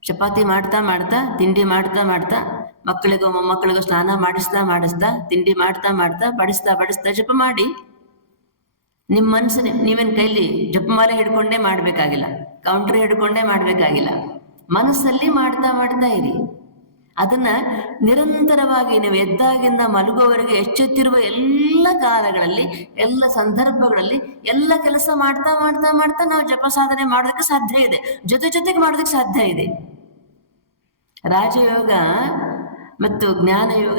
ಚಪಾತಿ ಮಾಡ್ತಾ ಮಾಡ್ತಾ, ತಿಂಡಿ ಮಾಡ್ತಾ ಮಾಡ್ತಾ ಮಕ್ಕಳಿಗೋ ಮೊಮ್ಮಕ್ಕಳಿಗೋ ಸ್ನಾನ ಮಾಡಿಸ್ತಾ ತಿಂಡಿ ಮಾಡ್ತಾ ಬಡಿಸ್ತಾ ಜಪ ಮಾಡಿ. ನಿಮ್ಮ ಮನಸ್ಸನ್ನೇ ನೀವೇನು ಕೈಲಿ ಜಪಮಾಲೆ ಹಿಡ್ಕೊಂಡೇ ಮಾಡಬೇಕಾಗಿಲ್ಲ, ಕೌಂಟ್ರ್ ಹಿಡ್ಕೊಂಡೇ ಮಾಡಬೇಕಾಗಿಲ್ಲ. ಮನಸ್ಸಲ್ಲಿ ಮಾಡ್ತಾ ಇರಿ. ಅದನ್ನ ನಿರಂತರವಾಗಿ ನೀವು ಎದ್ದಾಗಿಂದ ಮಲಗುವವರೆಗೆ ಎಚ್ಚೆತ್ತಿರುವ ಎಲ್ಲ ಕಾಲಗಳಲ್ಲಿ, ಎಲ್ಲ ಸಂದರ್ಭಗಳಲ್ಲಿ, ಎಲ್ಲ ಕೆಲಸ ಮಾಡ್ತಾ ನಾವು ಜಪ ಸಾಧನೆ ಮಾಡೋದಕ್ಕೆ ಸಾಧ್ಯ ಇದೆ. ಜೊತೆಗೆ ಮಾಡೋದಕ್ಕೆ ಸಾಧ್ಯ ಇದೆ. ರಾಜಯೋಗ ಮತ್ತು ಜ್ಞಾನ ಯೋಗ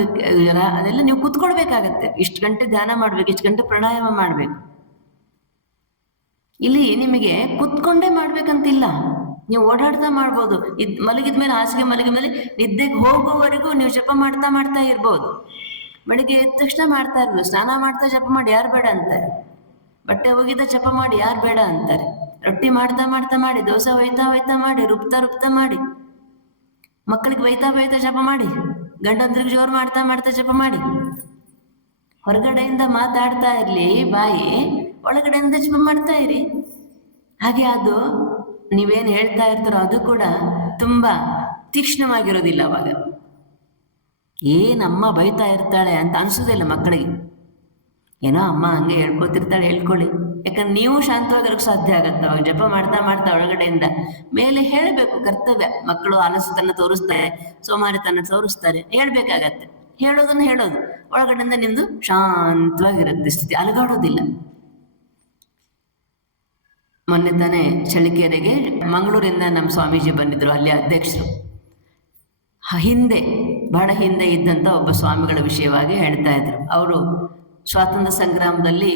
ಅದೆಲ್ಲ ನೀವು ಕೂತ್ಕೊಳ್ಬೇಕಾಗತ್ತೆ. ಇಷ್ಟು ಗಂಟೆ ಧ್ಯಾನ ಮಾಡ್ಬೇಕು, ಇಷ್ಟು ಗಂಟೆ ಪ್ರಾಣಾಯಾಮ ಮಾಡ್ಬೇಕು. ಇಲ್ಲಿ ನಿಮಗೆ ಕುತ್ಕೊಂಡೇ ಮಾಡ್ಬೇಕಂತಿಲ್ಲ, ನೀವು ಓಡಾಡ್ತಾ ಮಾಡ್ಬೋದು. ಮಲಗಿದ್ಮೇಲೆ ಹಾಸಿಗೆ ಮಲಗಿದ ಮೇಲೆ ನಿದ್ದೆಗೆ ಹೋಗುವವರೆಗೂ ನೀವು ಜಪ ಮಾಡ್ತಾ ಇರ್ಬೋದು. ಬೆಳಿಗ್ಗೆ ಎದ್ದ ತಕ್ಷಣ ಮಾಡ್ತಾ ಇರ್ಬೋದು. ಸ್ನಾನ ಮಾಡ್ತಾ ಜಪ ಮಾಡಿ ಯಾರು ಬೇಡ ಅಂತಾರೆ. ಬಟ್ಟೆ ಒಗಿದ ಜಪ ಮಾಡಿ ಯಾರು ಬೇಡ ಅಂತಾರೆ. ರೊಟ್ಟಿ ಮಾಡ್ತಾ ಮಾಡಿ, ದೋಸೆ ಹೋಯ್ತಾ ಮಾಡಿ, ರುಬ್ತಾ ಮಾಡಿ, ಮಕ್ಕಳಿಗೆ ಬೈತಾ ಜಪ ಮಾಡಿ, ಗಂಡಂದ್ರಿಗೆ ಜೋರು ಮಾಡ್ತಾ ಜಪ ಮಾಡಿ. ಹೊರಗಡೆಯಿಂದ ಮಾತಾಡ್ತಾ ಇರ್ಲಿ ಬಾಯಿ, ಒಳಗಡೆಯಿಂದ ಜಪ ಮಾಡ್ತಾ ಇರಿ. ಹಾಗೆ ಅದು ನೀವೇನು ಹೇಳ್ತಾ ಇರ್ತಾರೋ ಅದು ಕೂಡ ತುಂಬಾ ತೀಕ್ಷ್ಣವಾಗಿರೋದಿಲ್ಲ. ಅವಾಗ ಏನಮ್ಮ ಬೈತಾ ಇರ್ತಾಳೆ ಅಂತ ಅನ್ಸೋದಿಲ್ಲ ಮಕ್ಕಳಿಗೆ. ಏನೋ ಅಮ್ಮ ಹಂಗೆ ಹೇಳ್ಕೊತಿರ್ತಾಳೆ, ಹೇಳ್ಕೊಳ್ಳಿ. ಯಾಕಂದ್ರೆ ನೀವು ಶಾಂತವಾಗಿರೋಕ್ಕೆ ಸಾಧ್ಯ ಆಗತ್ತೆ. ಅವಾಗ ಜಪ ಮಾಡ್ತಾ ಒಳಗಡೆಯಿಂದ ಮೇಲೆ ಹೇಳಬೇಕು. ಕರ್ತವ್ಯ. ಮಕ್ಕಳು ಆಲಸ್ಯತನ ತೋರಿಸ್ತಾರೆ, ಸೋಮಾರಿತನ ತೋರಿಸ್ತಾರೆ, ಹೇಳ್ಬೇಕಾಗತ್ತೆ. ಹೇಳೋದು ಒಳಗಡೆಯಿಂದ ನಿಮ್ದು ಶಾಂತವಾಗಿರುತ್ತೆ ಸ್ಥಿತಿ, ಅಲಗಾಡೋದಿಲ್ಲ. ಮೊನ್ನೆ ತಾನೇ ಚಳ್ಳಕೆರೆಗೆ ಮಂಗಳೂರಿಂದ ನಮ್ಮ ಸ್ವಾಮೀಜಿ ಬಂದಿದ್ರು, ಅಲ್ಲಿ ಅಧ್ಯಕ್ಷರು. ಬಹಳ ಹಿಂದೆ ಇದ್ದಂಥ ಒಬ್ಬ ಸ್ವಾಮಿಗಳ ವಿಷಯವಾಗಿ ಹೇಳ್ತಾ ಇದ್ರು. ಅವರು ಸ್ವಾತಂತ್ರ್ಯ ಸಂಗ್ರಾಮದಲ್ಲಿ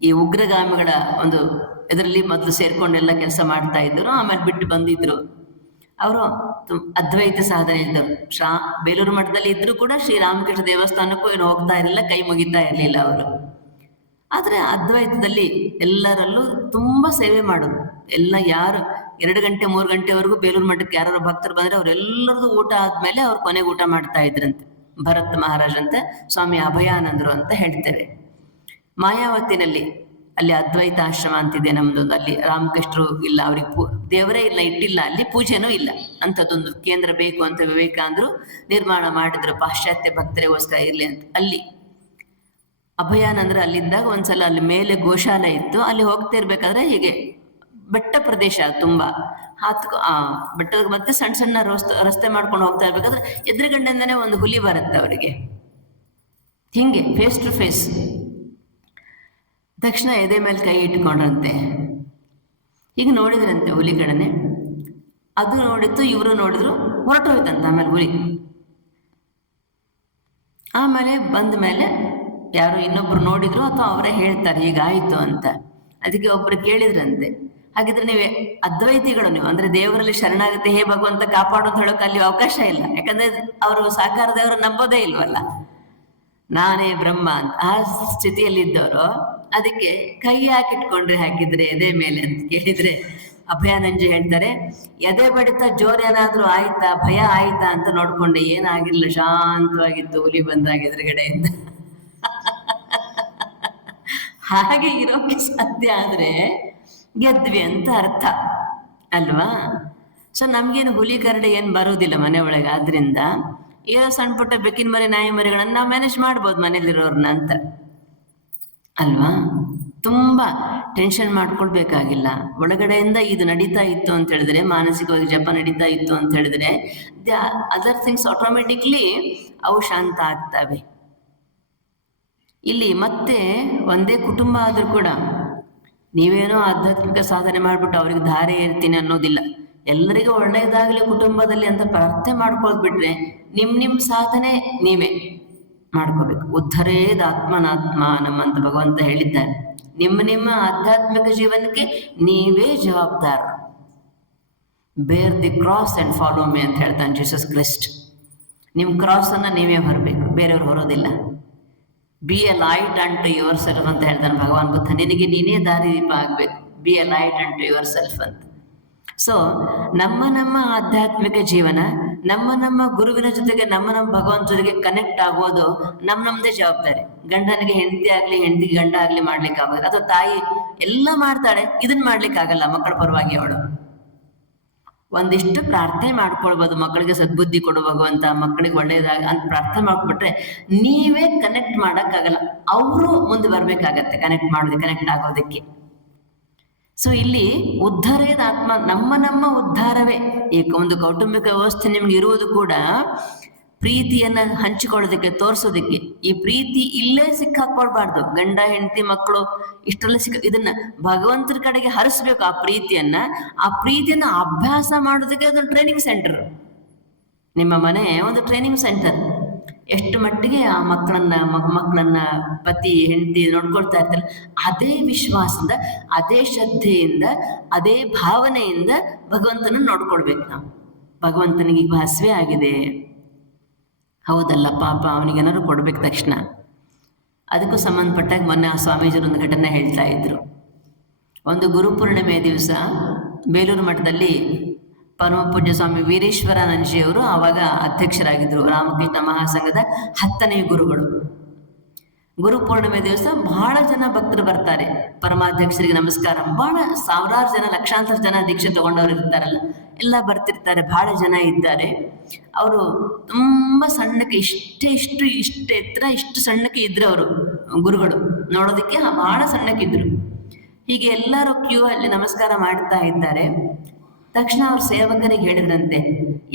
ಈ ಉಗ್ರಗಾಮಿಗಳ ಒಂದು ಇದರಲ್ಲಿ ಮೊದಲು ಸೇರ್ಕೊಂಡೆಲ್ಲ ಕೆಲಸ ಮಾಡ್ತಾ ಇದ್ರು. ಆಮೇಲೆ ಬಿಟ್ಟು ಬಂದಿದ್ರು. ಅವರು ಅದ್ವೈತ ಸಾಧನೆ ಇದ್ದರು. ಬೇಲೂರು ಮಠದಲ್ಲಿ ಇದ್ರು ಕೂಡ ಶ್ರೀರಾಮಕೃಷ್ಣ ದೇವಸ್ಥಾನಕ್ಕೂ ಏನು ಹೋಗ್ತಾ ಇರಲಿಲ್ಲ, ಕೈ ಮುಗಿತಾ ಇರಲಿಲ್ಲ ಅವರು. ಆದರೆ ಅದ್ವೈತದಲ್ಲಿ ಎಲ್ಲರಲ್ಲೂ ತುಂಬಾ ಸೇವೆ ಮಾಡೋದು. ಯಾರು 2 ಗಂಟೆ 3 ಗಂಟೆವರೆಗೂ ಬೇಲೂರು ಮಠಕ್ಕೆ ಯಾರು ಭಕ್ತರು ಬಂದ್ರೆ ಅವರೆಲ್ಲರದು ಊಟ ಆದ್ಮೇಲೆ ಅವ್ರು ಕೊನೆಗೆ ಊಟ ಮಾಡ್ತಾ ಇದ್ರಂತೆ. ಭರತ್ ಮಹಾರಾಜ್ ಅಂತ, ಸ್ವಾಮಿ ಅಭಯಾನಂದರು ಅಂತ ಹೇಳ್ತೇವೆ. ಮಾಯಾವತಿನಲ್ಲಿ ಅಲ್ಲಿ ಅದ್ವೈತ ಆಶ್ರಮ ಅಂತಿದೆ ನಮ್ದು. ಅಲ್ಲಿ ರಾಮಕೃಷ್ಣರು ಇಲ್ಲ, ಅವ್ರಿಗೆ ದೇವರೇ ಇಟ್ಟಿಲ್ಲ, ಅಲ್ಲಿ ಪೂಜೆನೂ ಇಲ್ಲ. ಅಂಥದ್ದೊಂದು ಕೇಂದ್ರ ಬೇಕು ಅಂತ ವಿವೇಕಾನಂದರು ನಿರ್ಮಾಣ ಮಾಡಿದ್ರು, ಪಾಶ್ಚಾತ್ಯ ಭಕ್ತರಿಗೋಸ್ಕರ ಇರ್ಲಿ ಅಂತ. ಅಲ್ಲಿ ಅಭಯಾನಂದ್ರ ಅಲ್ಲಿದ್ದಾಗ ಒಂದ್ಸಲ ಅಲ್ಲಿ ಮೇಲೆ ಗೋಶಾಲೆ ಇತ್ತು. ಅಲ್ಲಿ ಹೋಗ್ತಾ ಇರ್ಬೇಕಾದ್ರೆ ಹೀಗೆ ಬೆಟ್ಟ ಪ್ರದೇಶ ತುಂಬಾ ಬೆಟ್ಟದ ಮತ್ತೆ ಸಣ್ಣ ರಸ್ತೆ ಮಾಡ್ಕೊಂಡು ಹೋಗ್ತಾ ಇರ್ಬೇಕಾದ್ರೆ ಎದುರುಗಡೆಯಿಂದನೇ ಒಂದು ಹುಲಿ ಬರುತ್ತೆ ಅವರಿಗೆ, ಹಿಂಗೆ ಫೇಸ್ ಟು ಫೇಸ್. ತಕ್ಷಣ ಎದೆ ಮೇಲೆ ಕೈ ಇಟ್ಕೊಂಡ್ರಂತೆ. ಈಗ ನೋಡಿದ್ರಂತೆ ಹುಲಿ ಕಡೆನೆ. ಅದು ನೋಡಿತ್ತು, ಇವರು ನೋಡಿದ್ರು, ಹೊರಟೋಯ್ತಂತ. ಆಮೇಲೆ ಹುಲಿ ಆಮೇಲೆ ಬಂದ ಮೇಲೆ ಯಾರು ಇನ್ನೊಬ್ರು ನೋಡಿದ್ರು ಅಥವಾ ಅವರೇ ಹೇಳ್ತಾರೆ ಹೀಗಾಯ್ತು ಅಂತ. ಅದಕ್ಕೆ ಒಬ್ರು ಕೇಳಿದ್ರಂತೆ, ಹಾಗಿದ್ರೆ ನೀವೇ ಅದ್ವೈತಿಗಳು, ನೀವು ಅಂದ್ರೆ ದೇವರಲ್ಲಿ ಶರಣಾಗತಿ, ಹೇ ಭಗವಂತ ಕಾಪಾಡೋದು ಹೇಳೋಕೆ ಅಲ್ಲಿ ಅವಕಾಶ ಇಲ್ಲ. ಯಾಕಂದ್ರೆ ಅವರು ಸಾಕಾರ ದೇವರು ನಂಬೋದೇ ಇಲ್ವಲ್ಲ, ನಾನೇ ಬ್ರಹ್ಮ ಅಂತ ಆ ಸ್ಥಿತಿಯಲ್ಲಿ ಇದ್ದವರು. ಅದಕ್ಕೆ ಕೈ ಹಾಕಿದ್ರೆ ಎದೆ ಮೇಲೆ ಅಂತ ಕೇಳಿದ್ರೆ ಅಭಯಾನಂಜಿ ಹೇಳ್ತಾರೆ, ಎದೆ ಬಡಿತ ಜೋರೇನಾದ್ರೂ ಆಯ್ತಾ, ಭಯ ಆಯ್ತಾ ಅಂತ ನೋಡ್ಕೊಂಡೆ, ಏನಾಗಿಲ್ಲ, ಶಾಂತವಾಗಿತ್ತು ಹುಲಿ ಬಂದಾಗ ಎದುರುಗಡೆಯಿಂದ. ಹಾಗೆ ಇರೋಕೆ ಸಾಧ್ಯ ಆದ್ರೆ ಗೆದ್ವಿ ಅಂತ ಅರ್ಥ ಅಲ್ವಾ? ಸೊ ನಮ್ಗೇನು ಹುಲಿ ಕರಡಿ ಏನು ಬರೋದಿಲ್ಲ ಮನೆ ಒಳಗೆ. ಆದ್ರಿಂದ ಏನೋ ಸಣ್ಣ ಪುಟ್ಟ ಬೆಕ್ಕಿನ ಮರಿ ನಾಯಿ ಮರಿಗಳನ್ನ ನಾವು ಮ್ಯಾನೇಜ್ ಮಾಡ್ಬೋದು ಮನೇಲಿರೋರ್ನ ಅಂತ ಅಲ್ವಾ? ತುಂಬಾ ಟೆನ್ಷನ್ ಮಾಡ್ಕೊಳ್ಬೇಕಾಗಿಲ್ಲ. ಒಳಗಡೆಯಿಂದ ಇದು ನಡೀತಾ ಇತ್ತು ಅಂತ ಹೇಳಿದ್ರೆ, ಮಾನಸಿಕವಾಗಿ ಜಪ ನಡೀತಾ ಇತ್ತು ಅಂತ ಹೇಳಿದ್ರೆ, ಅದರ್ ಥಿಂಗ್ಸ್ ಆಟೋಮೆಟಿಕ್ಲಿ ಅವು ಶಾಂತ ಆಗ್ತವೆ. ಇಲ್ಲಿ ಮತ್ತೆ ಒಂದೇ ಕುಟುಂಬ ಆದ್ರೂ ಕೂಡ ನೀವೇನೋ ಆಧ್ಯಾತ್ಮಿಕ ಸಾಧನೆ ಮಾಡ್ಬಿಟ್ಟು ಅವ್ರಿಗೆ ದಾರಿ ಇರ್ತೀನಿ ಅನ್ನೋದಿಲ್ಲ. ಎಲ್ಲರಿಗೂ ಒಳ್ಳೆಯದಾಗಲಿ ಕುಟುಂಬದಲ್ಲಿ ಅಂತ ಪ್ರಾರ್ಥನೆ ಮಾಡ್ಕೊಳ್ಬಿಟ್ರೆ ನಿಮ್ ಸಾಧನೆ ನೀವೇ ಮಾಡ್ಕೋಬೇಕು. ಉದ್ಧರೇದ್ ಆತ್ಮನಾತ್ಮಾನಂ ಅಂತ ಭಗವಂತ ಹೇಳಿದ್ದಾರೆ. ನಿಮ್ಮ ಆಧ್ಯಾತ್ಮಿಕ ಜೀವನಕ್ಕೆ ನೀವೇ ಜವಾಬ್ದಾರ. ಬೇರ್ the cross and follow me ಅಂತ ಹೇಳ್ತಾನೆ ಜೀಸಸ್ ಕ್ರೈಸ್ಟ್. ನಿಮ್ಮ ಕ್ರಾಸ್ ಅನ್ನ ನೀವೇ ಹೊರಬೇಕು, ಬೇರೆಯವ್ರು ಹೊರೋದಿಲ್ಲ. Be a light unto yourself ಅಂತ ಹೇಳ್ತಾನೆ ಭಗವಾನ್ ಬುದ್ಧ. ನಿನಗೆ ನೀನೇ ದಾರಿ ದೀಪ ಆಗ್ಬೇಕು. Be a light unto yourself ಅಂತ. ಸೊ ನಮ್ಮ ಆಧ್ಯಾತ್ಮಿಕ ಜೀವನ, ನಮ್ಮ ಗುರುವಿನ ಜೊತೆಗೆ ನಮ್ಮ ಭಗವಂತ ಜೊತೆಗೆ ಕನೆಕ್ಟ್ ಆಗೋದು ನಮ್ದೇ ಜವಾಬ್ದಾರಿ. ಗಂಡನಿಗೆ ಹೆಂಡತಿ ಆಗ್ಲಿ, ಹೆಂಡತಿಗೆ ಗಂಡ ಆಗ್ಲಿ ಮಾಡ್ಲಿಕ್ಕೆ ಆಗೋದಿಲ್ಲ. ಅಥವಾ ತಾಯಿ ಎಲ್ಲ ಮಾಡ್ತಾಳೆ, ಇದನ್ನ ಮಾಡ್ಲಿಕ್ಕೆ ಆಗಲ್ಲ ಮಕ್ಕಳ ಪರವಾಗಿ ಅವಳು. ಒಂದಿಷ್ಟು ಪ್ರಾರ್ಥನೆ ಮಾಡ್ಕೊಳ್ಬೋದು, ಮಕ್ಕಳಿಗೆ ಸದ್ಬುದ್ಧಿ ಕೊಡು ಭಗವಂತ, ಮಕ್ಕಳಿಗೆ ಒಳ್ಳೇದಾಗ ಅಂತ ಪ್ರಾರ್ಥನೆ ಮಾಡ್ಬಿಟ್ರೆ ನೀವೇ ಕನೆಕ್ಟ್ ಮಾಡೋಕ್ಕಾಗಲ್ಲ, ಅವರು ಮುಂದೆ ಬರ್ಬೇಕಾಗತ್ತೆ ಕನೆಕ್ಟ್ ಆಗೋದಕ್ಕೆ. ಸೊ ಇಲ್ಲಿ ಉದ್ಧಾರದ ಆತ್ಮ ನಮ್ಮ ಉದ್ಧಾರವೇ. ಈ ಒಂದು ಕೌಟುಂಬಿಕ ವ್ಯವಸ್ಥೆ ನಿಮ್ಗೆ ಇರುವುದು ಕೂಡ ಪ್ರೀತಿಯನ್ನ ಹಂಚಿಕೊಳ್ಳೋದಕ್ಕೆ, ತೋರಿಸೋದಕ್ಕೆ. ಈ ಪ್ರೀತಿ ಇಲ್ಲೇ ಸಿಕ್ಕಾಕೊಳ್ಬಾರ್ದು. ಗಂಡ ಹೆಂಡತಿ ಮಕ್ಕಳು ಇಷ್ಟೆಲ್ಲ ಇದನ್ನ ಭಗವಂತರ ಕಡೆಗೆ ಹರಿಸ್ಬೇಕು. ಆ ಪ್ರೀತಿಯನ್ನ ಅಭ್ಯಾಸ ಮಾಡೋದಕ್ಕೆ ಅದೊಂದು ಟ್ರೈನಿಂಗ್ ಸೆಂಟರ್. ನಿಮ್ಮ ಮನೆ ಒಂದು ಟ್ರೈನಿಂಗ್ ಸೆಂಟರ್. ಎಷ್ಟು ಮಟ್ಟಿಗೆ ಆ ಮಕ್ಕಳನ್ನ ಪತಿ ಹೆಂಡತಿ ನೋಡ್ಕೊಳ್ತಾ ಇರ್ತಾರೆ, ಅದೇ ವಿಶ್ವಾಸದಿಂದ, ಅದೇ ಶ್ರದ್ಧೆಯಿಂದ, ಅದೇ ಭಾವನೆಯಿಂದ ಭಗವಂತನ ನೋಡ್ಕೊಳ್ಬೇಕು ನಾವು. ಭಗವಂತನಿಗೆ ಈಗ ಹಸಿವೆ ಆಗಿದೆ, ಹೌದಲ್ಲ, ಪಾಪ ಅವನಿಗೇನಾದ್ರು ಕೊಡ್ಬೇಕು ತಕ್ಷಣ. ಅದಕ್ಕೂ ಸಂಬಂಧಪಟ್ಟಾಗ ಮೊನ್ನೆ ಆ ಸ್ವಾಮೀಜಿಯವರು ಒಂದು ಘಟನೆ ಹೇಳ್ತಾ ಇದ್ರು. ಒಂದು ಗುರುಪೂರ್ಣಿಮೆ ದಿವಸ ಬೇಲೂರು ಮಠದಲ್ಲಿ ಪರಮ ಪೂಜ್ಯ ಸ್ವಾಮಿ ವೀರೇಶ್ವರಾನಂದಜಿಯವರು ಆವಾಗ ಅಧ್ಯಕ್ಷರಾಗಿದ್ದರು, ರಾಮಕೃಷ್ಣ ಮಹಾಸಂಘದ 10ನೇ ಗುರುಗಳು. ಗುರುಪೂರ್ಣಿಮೆ ದಿವಸ ಬಹಳ ಜನ ಭಕ್ತರು ಬರ್ತಾರೆ, ಪರಮಾಧ್ಯಕ್ಷರಿಗೆ ನಮಸ್ಕಾರ. ಬಹಳ ಸಾವಿರಾರು ಜನ, ಲಕ್ಷಾಂತರ ಜನ ದೀಕ್ಷೆ ತಗೊಂಡವ್ರು ಇರ್ತಾರಲ್ಲ, ಎಲ್ಲ ಬರ್ತಿರ್ತಾರೆ. ಬಹಳ ಜನ ಇದ್ದಾರೆ. ಅವರು ತುಂಬಾ ಸಣ್ಣಕ್ಕೆ, ಇಷ್ಟು ಎತ್ತರ, ಇಷ್ಟು ಸಣ್ಣಕ್ಕೆ ಇದ್ರು ಅವರು ಗುರುಗಳು. ನೋಡೋದಕ್ಕೆ ಬಹಳ ಸಣ್ಣಕ್ಕಿದ್ರು. ಹೀಗೆ ಎಲ್ಲರೂ ಕ್ಯೂ ಅಲ್ಲಿ ನಮಸ್ಕಾರ ಮಾಡ್ತಾ ಇದ್ದಾರೆ. ತಕ್ಷಣ ಅವ್ರ ಸೇವಕರಿಗೆ ಹೇಳಿದ್ರಂತೆ,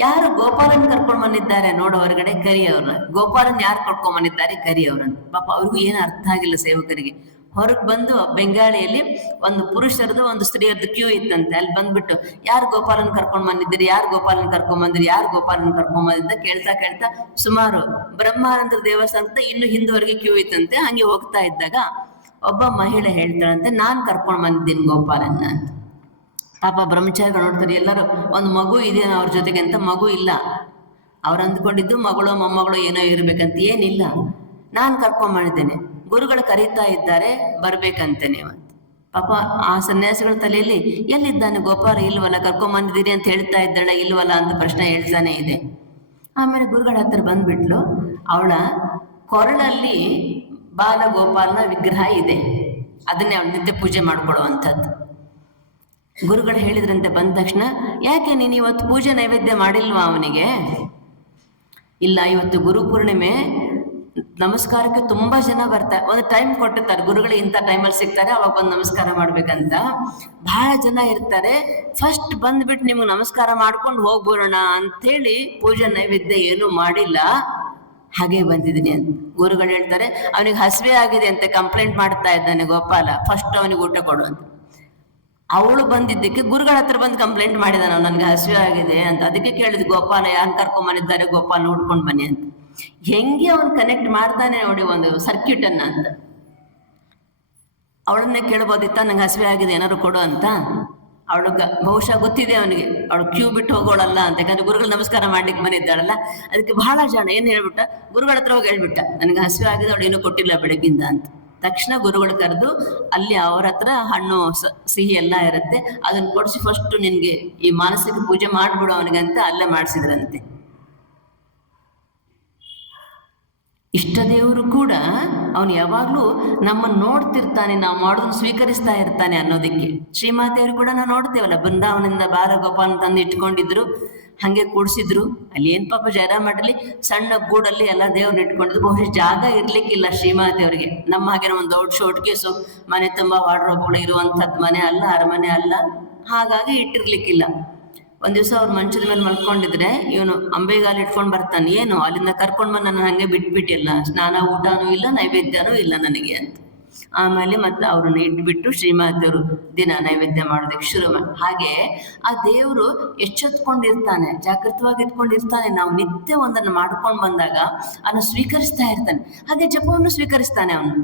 ಯಾರು ಗೋಪಾಲನ್ ಕರ್ಕೊಂಡ್ ಬಂದಿದ್ದಾರೆ ನೋಡು ಹೊರಗಡೆ, ಕರಿ ಅವ್ರನ್ನ. ಗೋಪಾಲನ್ ಯಾರು ಕರ್ಕೊಂಡ್ ಬಂದಿದ್ದಾರೆ, ಕರಿ ಅವ್ರನ್ನ. ಪಾಪ ಅವ್ರಿಗೂ ಏನು ಅರ್ಥ ಆಗಿಲ್ಲ ಸೇವಕರಿಗೆ. ಹೊರಗೆ ಬಂದು ಬೆಂಗಾಳಿಯಲ್ಲಿ ಒಂದು ಪುರುಷರದು ಒಂದು ಸ್ತ್ರೀಯರದು ಕ್ಯೂ ಇತ್ತಂತೆ. ಅಲ್ಲಿ ಬಂದ್ಬಿಟ್ಟು ಯಾರು ಗೋಪಾಲನ್ ಕರ್ಕೊಂಡ್ ಬಂದಿದ್ದೀರಿ, ಯಾರು ಗೋಪಾಲನ್ ಕರ್ಕೊಂಡ್ ಬಂದಿರಿ, ಯಾರು ಗೋಪಾಲನ್ ಕರ್ಕೊಂಡ್ ಬಂದಿದ್ದ ಕೇಳ್ತಾ ಸುಮಾರು ಬ್ರಹ್ಮಾನಂದರ ದೇವಸ್ಥಾನ ಇನ್ನು ಹಿಂದುವರೆಗೆ ಕ್ಯೂ ಇತ್ತಂತೆ. ಹಂಗೆ ಹೋಗ್ತಾ ಇದ್ದಾಗ ಒಬ್ಬ ಮಹಿಳೆ ಹೇಳ್ತಾಳಂತೆ, ನಾನ್ ಕರ್ಕೊಂಡ್ ಬಂದಿದ್ದೀನಿ ಗೋಪಾಲನ್ನ ಅಂತ. ಪಾಪ ಬ್ರಹ್ಮಚಾರಿಗಳು ನೋಡ್ತಾರೆ, ಎಲ್ಲರೂ ಒಂದು ಮಗು ಇದೆ ಅವ್ರ ಜೊತೆಗೆ ಅಂತ. ಮಗು ಇಲ್ಲ. ಅವ್ರು ಅಂದ್ಕೊಂಡಿದ್ದು ಮಗಳು ಮೊಮ್ಮಗಳು ಏನೋ ಇರ್ಬೇಕಂತ, ಏನಿಲ್ಲ, ನಾನು ಕರ್ಕೊಂಡ್ ಮಾಡಿದ್ದೇನೆ, ಗುರುಗಳು ಕರೀತಾ ಇದ್ದಾರೆ ಬರ್ಬೇಕಂತೆ ನೀವು ಅಂತ. ಪಾಪ ಆ ಸನ್ಯಾಸಿಗಳ ತಲೆಯಲ್ಲಿ ಎಲ್ಲಿದ್ದಾನೆ ಗೋಪಾಲ, ಇಲ್ವಲ್ಲ, ಕರ್ಕೊಂಡ್ ಬಂದಿದ್ದೀರಿ ಅಂತ ಹೇಳ್ತಾ ಇದ್ದಾಳೆ, ಇಲ್ವಲ್ಲ ಅಂತ ಪ್ರಶ್ನೆ ಹೇಳ್ತಾನೆ ಇದೆ. ಆಮೇಲೆ ಗುರುಗಳ ಹತ್ರ ಬಂದ್ಬಿಟ್ಲು. ಅವಳ ಕೊರಳಲ್ಲಿ ಬಾಲಗೋಪಾಲನ ವಿಗ್ರಹ ಇದೆ, ಅದನ್ನೇ ಅವಳು ನಿತ್ಯ ಪೂಜೆ ಮಾಡ್ಕೊಳ್ಳುವಂಥದ್ದು. ಗುರುಗಳು ಹೇಳಿದ್ರಂತೆ ಬಂದ ತಕ್ಷಣ, ಯಾಕೆ ನೀನು ಇವತ್ತು ಪೂಜೆ ನೈವೇದ್ಯ ಮಾಡಿಲ್ವಾ ಅವನಿಗೆ? ಇಲ್ಲ, ಇವತ್ತು ಗುರುಪೂರ್ಣಿಮೆ, ನಮಸ್ಕಾರಕ್ಕೆ ತುಂಬಾ ಜನ ಬರ್ತಾರೆ. ಒಂದು ಟೈಮ್ ಕೊಟ್ಟಿರ್ತಾರೆ ಗುರುಗಳು, ಇಂಥ ಟೈಮಲ್ಲಿ ಸಿಗ್ತಾರೆ, ಅವಾಗ ಬಂದು ನಮಸ್ಕಾರ ಮಾಡ್ಬೇಕಂತ. ಬಹಳ ಜನ ಇರ್ತಾರೆ. ಫಸ್ಟ್ ಬಂದ್ಬಿಟ್ಟು ನಿಮ್ಗೆ ನಮಸ್ಕಾರ ಮಾಡ್ಕೊಂಡು ಹೋಗ್ಬೋರೋಣ ಅಂತೇಳಿ ಪೂಜೆ ನೈವೇದ್ಯ ಏನು ಮಾಡಿಲ್ಲ, ಹಾಗೆ ಬಂದಿದ್ದೀನಿ ಅಂತ. ಗುರುಗಳು ಹೇಳ್ತಾರೆ, ಅವನಿಗೆ ಹಸಿವೆ ಆಗಿದೆ ಅಂತ ಕಂಪ್ಲೇಂಟ್ ಮಾಡ್ತಾ ಇದ್ದಾನೆ ಗೋಪಾಲ, ಫಸ್ಟ್ ಅವನಿಗೆ ಊಟ ಕೊಡು ಅಂತ. ಅವಳು ಬಂದಿದ್ದಕ್ಕೆ ಗುರುಗಳ ಹತ್ರ ಬಂದು ಕಂಪ್ಲೇಂಟ್ ಮಾಡಿದ, ನಾವು ನನ್ಗೆ ಹಸಿವೆ ಆಗಿದೆ ಅಂತ. ಅದಕ್ಕೆ ಕೇಳಿದ್, ಗೋಪಾಲ ಯಾರು ಕರ್ಕೊಂಬಂದಿದ್ದಾರೆ, ಗೋಪಾಲ ನೋಡ್ಕೊಂಡು ಬನ್ನಿ ಅಂತ. ಹೆಂಗೆ ಅವನು ಕನೆಕ್ಟ್ ಮಾಡ್ತಾನೆ ನೋಡಿ ಒಂದು ಸರ್ಕ್ಯೂಟ್ ಅನ್ನ ಅಂತ. ಅವಳನ್ನೇ ಕೇಳ್ಬೋದಿತ್ತ, ನಂಗೆ ಹಸಿವೆ ಆಗಿದೆ ಏನಾದ್ರು ಕೊಡು ಅಂತ. ಅವಳಿಗೆ ಬಹುಶಃ ಗೊತ್ತಿದೆ ಅವನಿಗೆ, ಅವಳು ಕ್ಯೂ ಬಿಟ್ಟು ಹೋಗೋಳಲ್ಲ ಅಂತ. ಯಾಕಂದ್ರೆ ಗುರುಗಳು ನಮಸ್ಕಾರ ಮಾಡ್ಲಿಕ್ಕೆ ಬಂದಿದ್ದಾಳಲ್ಲ. ಅದಕ್ಕೆ ಬಹಳ ಜನ ಏನ್ ಹೇಳ್ಬಿಟ್ಟ, ಗುರುಗಳ ಹತ್ರ ಹೋಗಿ ಹೇಳ್ಬಿಟ್ಟ, ನನಗೆ ಹಸಿವೆ ಆಗಿದೆ, ಅವಳು ಏನೂ ಕೊಟ್ಟಿಲ್ಲ ಬೆಳಗ್ಗಿಂದ ಅಂತ. ತಕ್ಷಣ ಗುರುಗಳು ಕರೆದು ಅಲ್ಲಿ ಅವ್ರ ಹತ್ರ ಹಣ್ಣು ಸಿಹಿ ಎಲ್ಲ ಇರುತ್ತೆ, ಅದನ್ನ ಕೊಡಿಸಿ ಫಸ್ಟ್ ನಿನ್ಗೆ ಈ ಮಾನಸಿಕ ಪೂಜೆ ಮಾಡ್ಬಿಡು ಅವನಿಗಂತ ಅಲ್ಲೇ ಮಾಡಿಸಿದ್ರಂತೆ. ಇಷ್ಟ ದೇವರು ಕೂಡ ಅವನು ಯಾವಾಗ್ಲೂ ನಮ್ಮನ್ನು ನೋಡ್ತಿರ್ತಾನೆ, ನಾವು ಮಾಡೋದನ್ನು ಸ್ವೀಕರಿಸ್ತಾ ಇರ್ತಾನೆ ಅನ್ನೋದಕ್ಕೆ. ಶ್ರೀಮಾತೆಯವರು ಕೂಡ ನಾವು ನೋಡ್ತೇವಲ್ಲ, ಬೃಂದಾವನದಿಂದ ಬಾಲಗೋಪಾಲನ ತಂದು ಇಟ್ಕೊಂಡಿದ್ರು, ಹಂಗೆ ಕೂಡ್ಸಿದ್ರು. ಅಲ್ಲಿ ಏನ್ ಪಾಪ ಜಯರಾಮಠಲ್ಲಿ ಸಣ್ಣ ಗೂಡಲ್ಲಿ ಎಲ್ಲ ದೇವ್ರನ್ನ ಇಟ್ಕೊಂಡಿದ್ರು. ಬಹುಶಃ ಜಾಗ ಇರ್ಲಿಕ್ಕಿಲ್ಲ ಶ್ರೀಮಾತೆಯವರಿಗೆ. ನಮ್ಮ ಹಾಗೆ ಒಂದು ದೊಡ್ಡ ಶೋಟ್ಕೇಸು, ಮನೆ ತುಂಬಾ ವಾರ್ಡ್ರೋಬ್ಗಳು ಇರುವಂತದ್ದು ಮನೆ ಅಲ್ಲ, ಅರಮನೆ ಅಲ್ಲ, ಹಾಗಾಗಿ ಇಟ್ಟಿರ್ಲಿಕ್ಕಿಲ್ಲ. ಒಂದ್ ದಿವಸ ಅವ್ರ ಮಂಚದ ಮೇಲೆ ಮಲ್ಕೊಂಡಿದ್ರೆ ಇವನು ಅಂಬೆಗಾಲ ಇಟ್ಕೊಂಡ್ ಬರ್ತಾನೆ, ಏನು ಅಲ್ಲಿಂದ ಕರ್ಕೊಂಡ್ ಬಂದು ನನ್ನ ಹಂಗೆ ಬಿಟ್ಬಿಟ್ಟಿಲ್ಲ, ಸ್ನಾನ ಊಟನೂ ಇಲ್ಲ, ನೈವೇದ್ಯನೂ ಇಲ್ಲ ನನಗೆ ಅಂತ. ಆಮೇಲೆ ಮತ್ತೆ ಅವ್ರನ್ನ ಇಟ್ಬಿಟ್ಟು ಶ್ರೀಮಾತೆಯವರು ದಿನ ನೈವೇದ್ಯ ಮಾಡೋದಕ್ಕೆ ಶುರು ಮಾಡಿ. ಹಾಗೆ ಆ ದೇವರು ಎಚ್ಚೆತ್ಕೊಂಡಿರ್ತಾನೆ, ಜಾಗೃತವಾಗಿ ಇಟ್ಕೊಂಡಿರ್ತಾನೆ. ನಾವು ನಿತ್ಯ ಒಂದನ್ನು ಮಾಡ್ಕೊಂಡು ಬಂದಾಗ ಅದನ್ನು ಸ್ವೀಕರಿಸ್ತಾ ಇರ್ತಾನೆ. ಹಾಗೆ ಜಪವನ್ನು ಸ್ವೀಕರಿಸ್ತಾನೆ ಅವನು.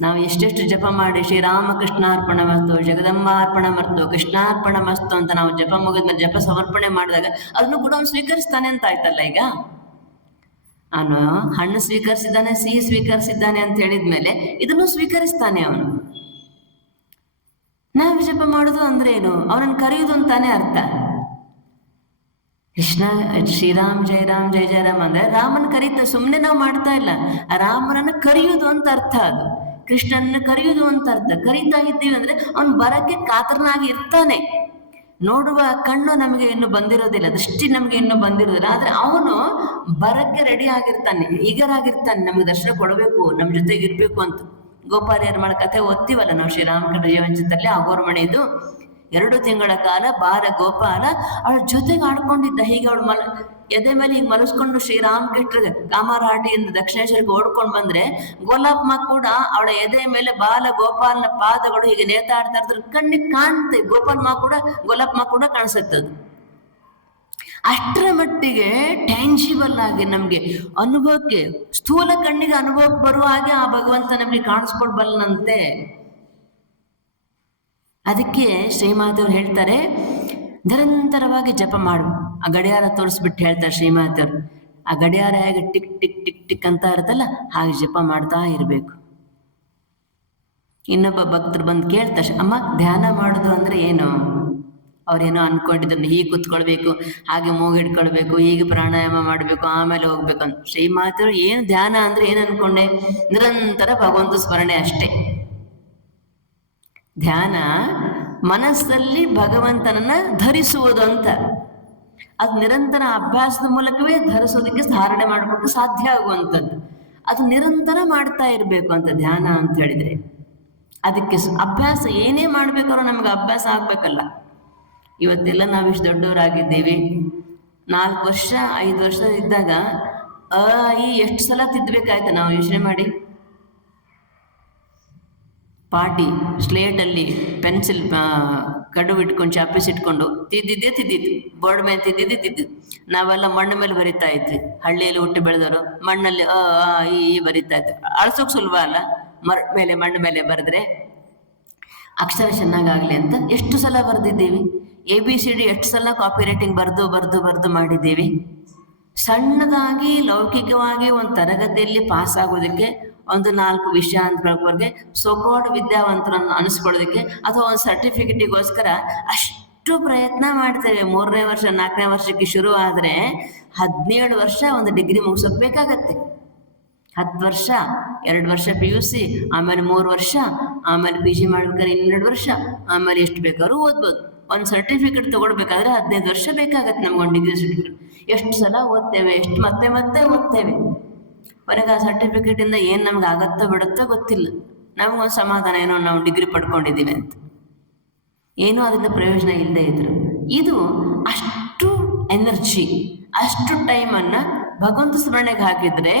ನಾವು ಎಷ್ಟೆಷ್ಟು ಜಪ ಮಾಡಿ ಶ್ರೀರಾಮಕೃಷ್ಣಾರ್ಪಣ ಮಸ್ತು, ಜಗದಂಬಾರ್ಪಣ ಮರ್ತು, ಕೃಷ್ಣಾರ್ಪಣ ಮಸ್ತು ಅಂತ ನಾವು ಜಪ ಮುಗಿದ್ಮೇಲೆ ಜಪ ಸಮರ್ಪಣೆ ಮಾಡಿದಾಗ ಅದನ್ನು ಕೂಡ ಅವನು ಸ್ವೀಕರಿಸ್ತಾನೆ ಅಂತ ಆಯ್ತಲ್ಲ. ಈಗ ಅವನು ಹಣ್ಣು ಸ್ವೀಕರಿಸಿದ್ದಾನೆ, ಸಿಹಿ ಸ್ವೀಕರಿಸಿದ್ದಾನೆ ಅಂತ ಹೇಳಿದ್ಮೇಲೆ ಇದನ್ನು ಸ್ವೀಕರಿಸ್ತಾನೆ ಅವನು. ನಾವು ಜಪ ಮಾಡುದು ಅಂದ್ರೆ ಏನು, ಅವನನ್ನು ಕರೆಯುವುದು ಅಂತಾನೆ ಅರ್ಥ. ಕೃಷ್ಣ ಶ್ರೀರಾಮ್ ಜಯ ರಾಮ್ ಜಯ ಜಯ ರಾಮ್ ಅಂದ್ರೆ ರಾಮನ್ ಕರೀತಾ ಸುಮ್ಮನೆ ನಾವು ಮಾಡ್ತಾ ಇಲ್ಲ, ರಾಮನನ್ನು ಕರೆಯುವುದು ಅಂತ ಅರ್ಥ. ಅದು ಕೃಷ್ಣನ ಕರೆಯುವುದು ಅಂತ ಅರ್ಥ. ಕರೀತಾ ಇದ್ದೀವಿ ಅಂದ್ರೆ ಅವನು ಬರಕ್ಕೆ ಕಾತರನಾಗಿ ಇರ್ತಾನೆ. ನೋಡುವ ಕಣ್ಣು ನಮಗೆ ಇನ್ನು ಬಂದಿರೋದಿಲ್ಲ, ದೃಷ್ಟಿ ನಮಗೆ ಇನ್ನು ಬಂದಿರೋದಿಲ್ಲ. ಆದ್ರೆ ಅವನು ಬರಕ್ಕೆ ರೆಡಿ ಆಗಿರ್ತಾನೆ, ಈಗರಾಗಿರ್ತಾನೆ, ನಮ್ಗೆ ದರ್ಶನ ಕೊಡಬೇಕು, ನಮ್ಮ ಜೊತೆಗೆ ಇರ್ಬೇಕು ಅಂತ. ಗೋಪಾಲಯ್ಯರ ಮಾಡೋ ಕಥೆ ಓದ್ತೀವಲ್ಲ ನಾವು ಶ್ರೀರಾಮಕೃಷ್ಣ ಜೀವಂಚಿತದಲ್ಲಿ. ಆಗೋರ ಮನೆಯದು 2 ತಿಂಗಳ ಕಾಲ ಬಾರ ಗೋಪಾಲ ಅವಳ ಜೊತೆಗೆ ಆಡ್ಕೊಂಡಿದ್ದ. ಹೀಗೆ ಅವಳು ಎದೆ ಮೇಲೆ ಹೀಗೆ ಮಲಸ್ಕೊಂಡು ಶ್ರೀರಾಮಕೃಷ್ಣ ಕಾಮಾರಹಾಟಿಯಿಂದ ದಕ್ಷಿಣೇಶ್ವರಕ್ಕೆ ಓಡ್ಕೊಂಡು ಬಂದ್ರೆ ಗೋಲಪ್ಪ ಕೂಡ ಅವಳ ಎದೆ ಮೇಲೆ ಬಾಲ ಗೋಪಾಲನ ಪಾದಗಳು ಹೀಗೆ ನೇತಾಡ್ತಾ ಇರ್ತಾರೆ, ಕಣ್ಣಿಗೆ ಕಾಣುತ್ತೆ. ಗೋಪಾಲಮ್ಮ ಕೂಡ ಗೋಲಪ್ಪ ಕೂಡ ಕಾಣಿಸುತ್ತದು. ಅಷ್ಟರ ಮಟ್ಟಿಗೆ ಟ್ಯಾಂಜಿಬಲ್ ಆಗಿ ನಮ್ಗೆ ಅನುಭವಕ್ಕೆ, ಸ್ಥೂಲ ಕಣ್ಣಿಗೆ ಅನುಭವಕ್ಕೆ ಬರುವ ಹಾಗೆ ಆ ಭಗವಂತ ನಮ್ಗೆ ಕಾಣಿಸ್ಕೊಳ್ಬಲ್ಲಂತೆ. ಅದಕ್ಕೆ ಶ್ರೀಮಾತೆಯವರು ಹೇಳ್ತಾರೆ, ನಿರಂತರವಾಗಿ ಜಪ ಮಾಡು. ಆ ಗಡಿಯಾರ ತೋರಿಸ್ಬಿಟ್ಟು ಹೇಳ್ತಾರೆ ಶ್ರೀಮಾತೆಯವರು, ಆ ಗಡಿಯಾರ ಹೇಗೆ ಟಿಕ್ ಟಿಕ್ ಟಿಕ್ ಟಿಕ್ ಅಂತ ಇರುತ್ತಲ್ಲ, ಹಾಗೆ ಜಪ ಮಾಡ್ತಾ ಇರಬೇಕು. ಇನ್ನೊಬ್ಬ ಭಕ್ತರು ಬಂದು ಕೇಳ್ತಾರೆ, ಅಮ್ಮ ಧ್ಯಾನ ಮಾಡೋದು ಅಂದ್ರೆ ಏನು? ಅವ್ರೇನೋ ಅನ್ಕೊಂಡಿದ್ರು, ಹೀಗೆ ಕುತ್ಕೊಳ್ಬೇಕು, ಹಾಗೆ ಮೂಗಿಡ್ಕೊಳ್ಬೇಕು, ಹೀಗೆ ಪ್ರಾಣಾಯಾಮ ಮಾಡಬೇಕು, ಆಮೇಲೆ ಹೋಗ್ಬೇಕು ಅಂತ. ಶ್ರೀಮಾತೆಯವರು ಏನು ಧ್ಯಾನ ಅಂದ್ರೆ ಏನು ಅನ್ಕೊಂಡೆ? ನಿರಂತರ ಭಗವಂತ ಸ್ಮರಣೆ ಅಷ್ಟೇ. ಧ್ಯಾನ ಮನಸ್ಸಲ್ಲಿ ಭಗವಂತನನ್ನ ಧರಿಸುವುದು ಅಂತ. ಅದು ನಿರಂತರ ಅಭ್ಯಾಸದ ಮೂಲಕವೇ ಧರಿಸೋದಕ್ಕೆ, ಧಾರಣೆ ಮಾಡ್ಲಿಕ್ಕೆ ಸಾಧ್ಯ ಆಗುವಂಥದ್ದು. ಅದು ನಿರಂತರ ಮಾಡ್ತಾ ಇರಬೇಕು ಅಂತ ಧ್ಯಾನ ಅಂತ ಹೇಳಿದ್ರೆ. ಅದಕ್ಕೆ ಅಭ್ಯಾಸ ಏನೇ ಮಾಡ್ಬೇಕಾದ್ರೂ ನಮ್ಗೆ ಅಭ್ಯಾಸ ಆಗ್ಬೇಕಲ್ಲ. ಇವತ್ತೆಲ್ಲ ನಾವಿಷ್ಟು ದೊಡ್ಡವರಾಗಿದ್ದೀವಿ. 4 ವರ್ಷ 5 ವರ್ಷ ಇದ್ದಾಗ ಎಷ್ಟು ಸಲ ತಿದ್ದಬೇಕಾಯ್ತು ನಾವು ಯೋಚನೆ ಮಾಡಿ. ಪಾಟಿ ಸ್ಲೇಟಲ್ಲಿ ಪೆನ್ಸಿಲ್ ಕಡು ಇಟ್ಕೊಂಡು ಚಾಪೀಸ್ ಇಟ್ಕೊಂಡು ತಿದ್ದಿದ್ದು, ಬೋರ್ಡ್ ಮೇಲೆ ತಿದ್ದಿದ್ದು. ನಾವೆಲ್ಲ ಮಣ್ಣು ಮೇಲೆ ಬರಿತಾ ಇದ್ವಿ. ಹಳ್ಳಿಯಲ್ಲಿ ಹುಟ್ಟಿ ಬೆಳೆದವರು ಮಣ್ಣಲ್ಲಿ ಈ ಬರಿತಾ ಇದ್ವಿ. ಅಳ್ಸೋಕ್ ಸುಲಭ ಅಲ್ಲ, ಮಣ್ಣು ಮೇಲೆ ಬರೆದ್ರೆ ಅಕ್ಷರ ಚೆನ್ನಾಗಾಗ್ಲಿ ಅಂತ ಎಷ್ಟು ಸಲ ಬರೆದಿದ್ದೀವಿ. ABCD ಎಷ್ಟು ಸಲ ಕಾಪಿ ರೈಟಿಂಗ್ ಬರೆದು ಮಾಡಿದ್ದೀವಿ. ಸಣ್ಣದಾಗಿ ಲೌಕಿಕವಾಗಿ ಒಂದು ತರಗತಿಯಲ್ಲಿ ಪಾಸ್ ಆಗೋದಕ್ಕೆ, ಒಂದು 4 ವಿಷಯಾಂತರವರೆಗೆ ಸೋಕಾಲ್ಡ್ ವಿದ್ಯಾವಂತರನ್ನು ಅನಿಸ್ಕೊಳ್ಳೋದಕ್ಕೆ, ಅಥವಾ ಒಂದು ಸರ್ಟಿಫಿಕೇಟಿಗೋಸ್ಕರ ಅಷ್ಟು ಪ್ರಯತ್ನ ಮಾಡ್ತೇವೆ. 3ನೇ ವರ್ಷ 4ನೇ ವರ್ಷಕ್ಕೆ ಶುರು ಆದರೆ 17 ವರ್ಷ ಒಂದು ಡಿಗ್ರಿ ಮುಗಿಸೋಕೆ ಬೇಕಾಗತ್ತೆ. 10 ವರ್ಷ, 2 ವರ್ಷ PUC, ಆಮೇಲೆ 3 ವರ್ಷ, ಆಮೇಲೆ PG ಮಾಡ್ಬೇಕಾದ್ರೆ 2 ವರ್ಷ, ಆಮೇಲೆ ಎಷ್ಟು ಬೇಕಾದ್ರೂ ಓದ್ಬೋದು. ಒಂದು ಸರ್ಟಿಫಿಕೇಟ್ ತಗೊಳ್ಬೇಕಾದ್ರೆ 15 ವರ್ಷ ಬೇಕಾಗತ್ತೆ ನಮ್ಗೆ ಒಂದು ಡಿಗ್ರಿ ಸರ್ಟಿಫಿಕೇಟ್. ಎಷ್ಟು ಸಲ ಓದ್ತೇವೆ, ಎಷ್ಟು ಮತ್ತೆ ಓದ್ತೇವೆ. ಕೊನೆಗೆ ಆ ಸರ್ಟಿಫಿಕೇಟಿಂದ ಏನು ನಮ್ಗೆ ಆಗತ್ತೋ ಬಿಡುತ್ತೋ ಗೊತ್ತಿಲ್ಲ. ನಮಗೊಂದು ಸಮಾಧಾನ, ಏನೋ ನಾವು ಡಿಗ್ರಿ ಪಡ್ಕೊಂಡಿದ್ದೀವಿ ಅಂತ. ಏನೋ ಅದರಿಂದ ಪ್ರಯೋಜನ ಇಲ್ಲದೆ ಇದ್ರು. ಇದು ಅಷ್ಟು ಎನರ್ಜಿ, ಅಷ್ಟು ಟೈಮನ್ನು ಭಗವಂತ ಸ್ಮರಣೆಗೆ ಹಾಕಿದ್ರೆ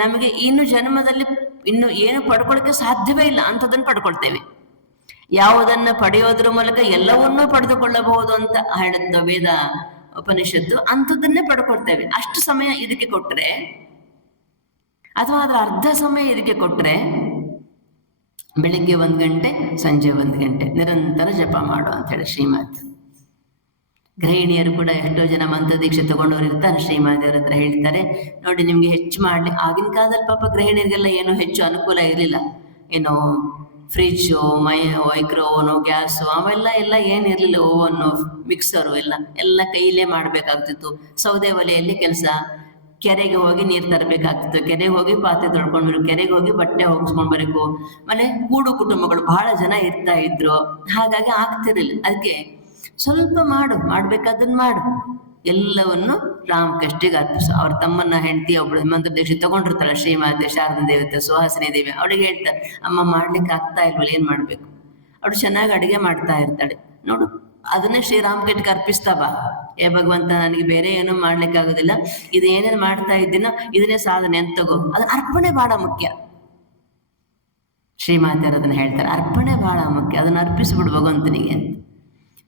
ನಮಗೆ ಇನ್ನು ಜನ್ಮದಲ್ಲಿ ಇನ್ನು ಏನು ಪಡ್ಕೊಳ್ಳೋಕ್ಕೆ ಸಾಧ್ಯವೇ ಇಲ್ಲ ಅಂಥದ್ದನ್ನು ಪಡ್ಕೊಳ್ತೇವೆ. ಯಾವುದನ್ನ ಪಡೆಯೋದ್ರ ಮೂಲಕ ಎಲ್ಲವನ್ನೂ ಪಡೆದುಕೊಳ್ಳಬಹುದು ಅಂತ ಹೇಳುತ್ತ ವೇದ ಉಪನಿಷತ್ತು, ಅಂಥದ್ದನ್ನೇ ಪಡ್ಕೊಳ್ತೇವೆ. ಅಷ್ಟು ಸಮಯ ಇದಕ್ಕೆ ಕೊಟ್ಟರೆ, ಅಥವಾ ಅದರ ಅರ್ಧ ಸಮಯ ಇದಕ್ಕೆ ಕೊಟ್ಟರೆ, ಬೆಳಿಗ್ಗೆ 1 ಗಂಟೆ, ಸಂಜೆ 1 ಗಂಟೆ ನಿರಂತರ ಜಪ ಮಾಡು ಅಂತ ಹೇಳಿ ಶ್ರೀಮಾತೆ. ಗೃಹಿಣಿಯರು ಕೂಡ ಎಷ್ಟೋ ಜನ ಮಂತ್ರ ದೀಕ್ಷೆ ತಗೊಂಡವ್ರು ಇರ್ತಾರೆ. ಶ್ರೀಮಾತೆಯವ್ರ ಹತ್ರ ಹೇಳ್ತಾರೆ, ನೋಡಿ ನಿಮ್ಗೆ ಹೆಚ್ಚು ಮಾಡಲಿ. ಆಗಿನ ಕಾಲದಲ್ಲಿ ಪಾಪ ಗೃಹಿಣಿಯರಿಗೆಲ್ಲ ಏನೋ ಹೆಚ್ಚು ಅನುಕೂಲ ಇರಲಿಲ್ಲ. ಏನೋ ಫ್ರಿಜ್ಜು, ಮೈಕ್ರೋವನು, ಗ್ಯಾಸು ಅವೆಲ್ಲ ಏನಿರಲಿಲ್ಲ. ಓವನ್ನು, ಮಿಕ್ಸರು ಎಲ್ಲ ಕೈಲೇ ಮಾಡಬೇಕಾಗ್ತಿತ್ತು. ಸೌದೆ ಒಲೆಯಲ್ಲಿ ಕೆಲಸ. ಕೆರೆಗೆ ಹೋಗಿ ನೀರು ತರಬೇಕಾಗ್ತಿತ್ತು, ಕೆರೆಗೆ ಹೋಗಿ ಪಾತ್ರೆ ತೊಳ್ಕೊಂಡು, ಕೆರೆಗೆ ಹೋಗಿ ಬಟ್ಟೆ ಹೋಗಿಸ್ಕೊಂಡು ಬರಬೇಕು. ಆಮೇಲೆ ಕೂಡು ಕುಟುಂಬಗಳು ಬಹಳ ಜನ ಇರ್ತಾ ಇದ್ರು, ಹಾಗಾಗಿ ಆಗ್ತಿರಲಿಲ್ಲ. ಅದಕ್ಕೆ ಸ್ವಲ್ಪ ಮಾಡ್ಬೇಕಾದನ್ನ ಮಾಡು, ಎಲ್ಲವನ್ನು ರಾಮಕೃಷ್ಣಿಗೆ ಅರ್ಪಿಸು. ಅವ್ರ ತಮ್ಮನ್ನ ಹೆಂಡತಿ ಒಬ್ಳು ಮಂತ್ರ ದೀಕ್ಷೆ ತಗೊಂಡಿರ್ತಾಳೆ, ಶ್ರೀಮಾತೆ, ಶಾರದಾ ದೇವತೆ, ಸುಹಾಸಿನಿ ದೇವಿ. ಅವಳಿಗೆ ಹೇಳ್ತಾರೆ, ಅಮ್ಮ ಮಾಡ್ಲಿಕ್ಕೆ ಆಗ್ತಾ ಇಲ್ವಲ್ಲ, ಏನ್ ಮಾಡ್ಬೇಕು? ಅವಳು ಚೆನ್ನಾಗಿ ಅಡಿಗೆ ಮಾಡ್ತಾ ಇರ್ತಾಳೆ. ನೋಡು, ಅದನ್ನೇ ಶ್ರೀರಾಮಕೃಷ್ಣಿಗೆ ಅರ್ಪಿಸ್ತಾ ಬಾ. ಭಗವಂತ, ನನಗೆ ಬೇರೆ ಏನೂ ಮಾಡ್ಲಿಕ್ಕೆ ಆಗೋದಿಲ್ಲ, ಇದು ಏನೇನು ಮಾಡ್ತಾ ಇದ್ದೀನೋ ಇದನ್ನೇ ಸಾಧನೆ ಅಂತ ತಗೋ. ಅದು ಅರ್ಪಣೆ ಬಹಳ ಮುಖ್ಯ. ಶ್ರೀಮಾತೆಯರು ಅದನ್ನ ಹೇಳ್ತಾರೆ, ಅರ್ಪಣೆ ಬಹಳ ಮುಖ್ಯ. ಅದನ್ನ ಅರ್ಪಿಸ್ಬಿಡು ಭಗವಂತನಿಗೆ ಅಂತ.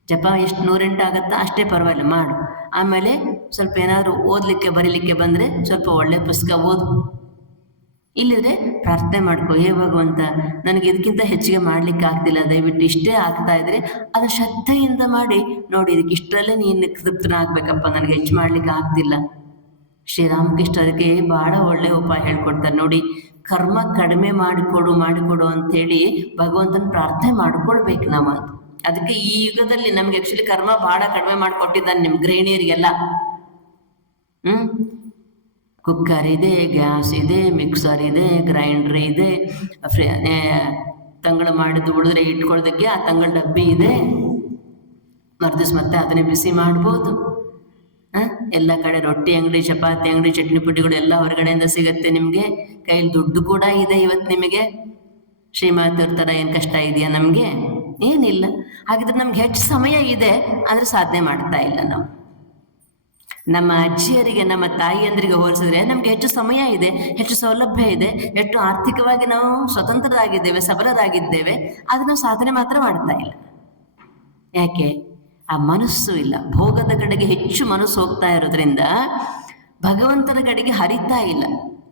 ಜಪ ಎಷ್ಟು 108 ಆಗುತ್ತಾ ಅಷ್ಟೇ ಪರವಾಗಿಲ್ಲ, ಮಾಡು. ಆಮೇಲೆ ಸ್ವಲ್ಪ ಏನಾದರೂ ಓದಲಿಕ್ಕೆ ಬರೀಲಿಕ್ಕೆ ಬಂದರೆ ಸ್ವಲ್ಪ ಒಳ್ಳೆ ಪುಸ್ತಕ ಓದು. ಇಲ್ಲಿದ್ರೆ ಪ್ರಾರ್ಥನೆ ಮಾಡ್ಕೋ, ಹೇ ಭಗವಂತ, ನನಗೆ ಇದಕ್ಕಿಂತ ಹೆಚ್ಚಿಗೆ ಮಾಡ್ಲಿಕ್ಕೆ ಆಗ್ತಿಲ್ಲ, ದಯವಿಟ್ಟು ಇಷ್ಟೇ ಆಗ್ತಾ ಇದ್ರೆ ಅದನ್ನ ಶ್ರದ್ಧೆಯಿಂದ ಮಾಡಿ. ನೋಡಿ, ಇದಕ್ಕೆ ಇಷ್ಟರಲ್ಲೇ ನೀನು ತೃಪ್ತನಾಗಬೇಕಪ್ಪ, ನನಗೆ ಹೆಚ್ಚು ಮಾಡ್ಲಿಕ್ಕೆ ಆಗ್ತಿಲ್ಲ. ಶ್ರೀರಾಮಕೃಷ್ಣ ಅದಕ್ಕೆ ಬಹಳ ಒಳ್ಳೆ ಉಪಾಯ ಹೇಳ್ಕೊಡ್ತಾರೆ ನೋಡಿ. ಕರ್ಮ ಕಡಿಮೆ ಮಾಡಿಕೊಡು ಅಂತೇಳಿ ಭಗವಂತನ ಪ್ರಾರ್ಥನೆ ಮಾಡ್ಕೊಳ್ಬೇಕು ನಾವು ಅಂತ. ಅದಕ್ಕೆ ಈ ಯುಗದಲ್ಲಿ ನಮ್ಗೆ ಆಕ್ಚುಲಿ ಕರ್ಮ ಬಹಳ ಕಡಿಮೆ ಮಾಡಿಕೊಟ್ಟಿದ್ದಾನೆ ನಿಮ್ ಗೃಹಿಣಿಯರಿಗೆಲ್ಲ. ಕುಕ್ಕರ್ ಇದೆ, ಗ್ಯಾಸ್ ಇದೆ, ಮಿಕ್ಸರ್ ಇದೆ, ಗ್ರೈಂಡರ್ ಇದೆ, ತಂಗಳು ಮಾಡಿದ್ದು ಉಳಿದ್ರೆ ಇಟ್ಕೊಳ್ಳೋದಕ್ಕೆ ಆ ತಂಗಳ ಡಬ್ಬಿ ಇದೆ, ಮರುದಿವ್ಸ ಮತ್ತೆ ಅದನ್ನೇ ಬಿಸಿ ಮಾಡ್ಬೋದು. ಎಲ್ಲ ಕಡೆ ರೊಟ್ಟಿ ಅಂಗಡಿ, ಚಪಾತಿ ಅಂಗಡಿ, ಚಟ್ನಿ ಪುಡಿಗಳು ಎಲ್ಲ ಹೊರಗಡೆಯಿಂದ ಸಿಗತ್ತೆ. ನಿಮಗೆ ಕೈಲಿ ದುಡ್ಡು ಕೂಡ ಇದೆ ಇವತ್ತು. ನಿಮಗೆ ಶ್ರೀಮಂತರ ಥರ ಏನು ಕಷ್ಟ ಇದೆಯಾ? ನಮಗೆ ಏನಿಲ್ಲ. ಹಾಗಿದ್ರೆ ನಮ್ಗೆ ಹೆಚ್ಚು ಸಮಯ ಇದೆ, ಆದರೆ ಸಾಧನೆ ಮಾಡ್ತಾ ಇಲ್ಲ ನಾವು. ನಮ್ಮ ಅಜ್ಜಿಯರಿಗೆ, ನಮ್ಮ ತಾಯಿಯಂದ್ರಿಗೆ ಹೋಲಿಸಿದ್ರೆ ನಮ್ಗೆ ಹೆಚ್ಚು ಸಮಯ ಇದೆ, ಹೆಚ್ಚು ಸೌಲಭ್ಯ ಇದೆ, ಹೆಚ್ಚು ಆರ್ಥಿಕವಾಗಿ ನಾವು ಸ್ವತಂತ್ರರಾಗಿದ್ದೇವೆ, ಸಬಲರಾಗಿದ್ದೇವೆ. ಆದರೆ ನಾವು ಸಾಧನೆ ಮಾತ್ರ ಮಾಡ್ತಾ ಇಲ್ಲ. ಯಾಕೆ? ಆ ಮನಸ್ಸು ಇಲ್ಲ. ಭೋಗದ ಕಡೆಗೆ ಹೆಚ್ಚು ಮನಸ್ಸು ಹೋಗ್ತಾ ಇರೋದ್ರಿಂದ ಭಗವಂತನ ಕಡೆಗೆ ಹರಿತಾ ಇಲ್ಲ.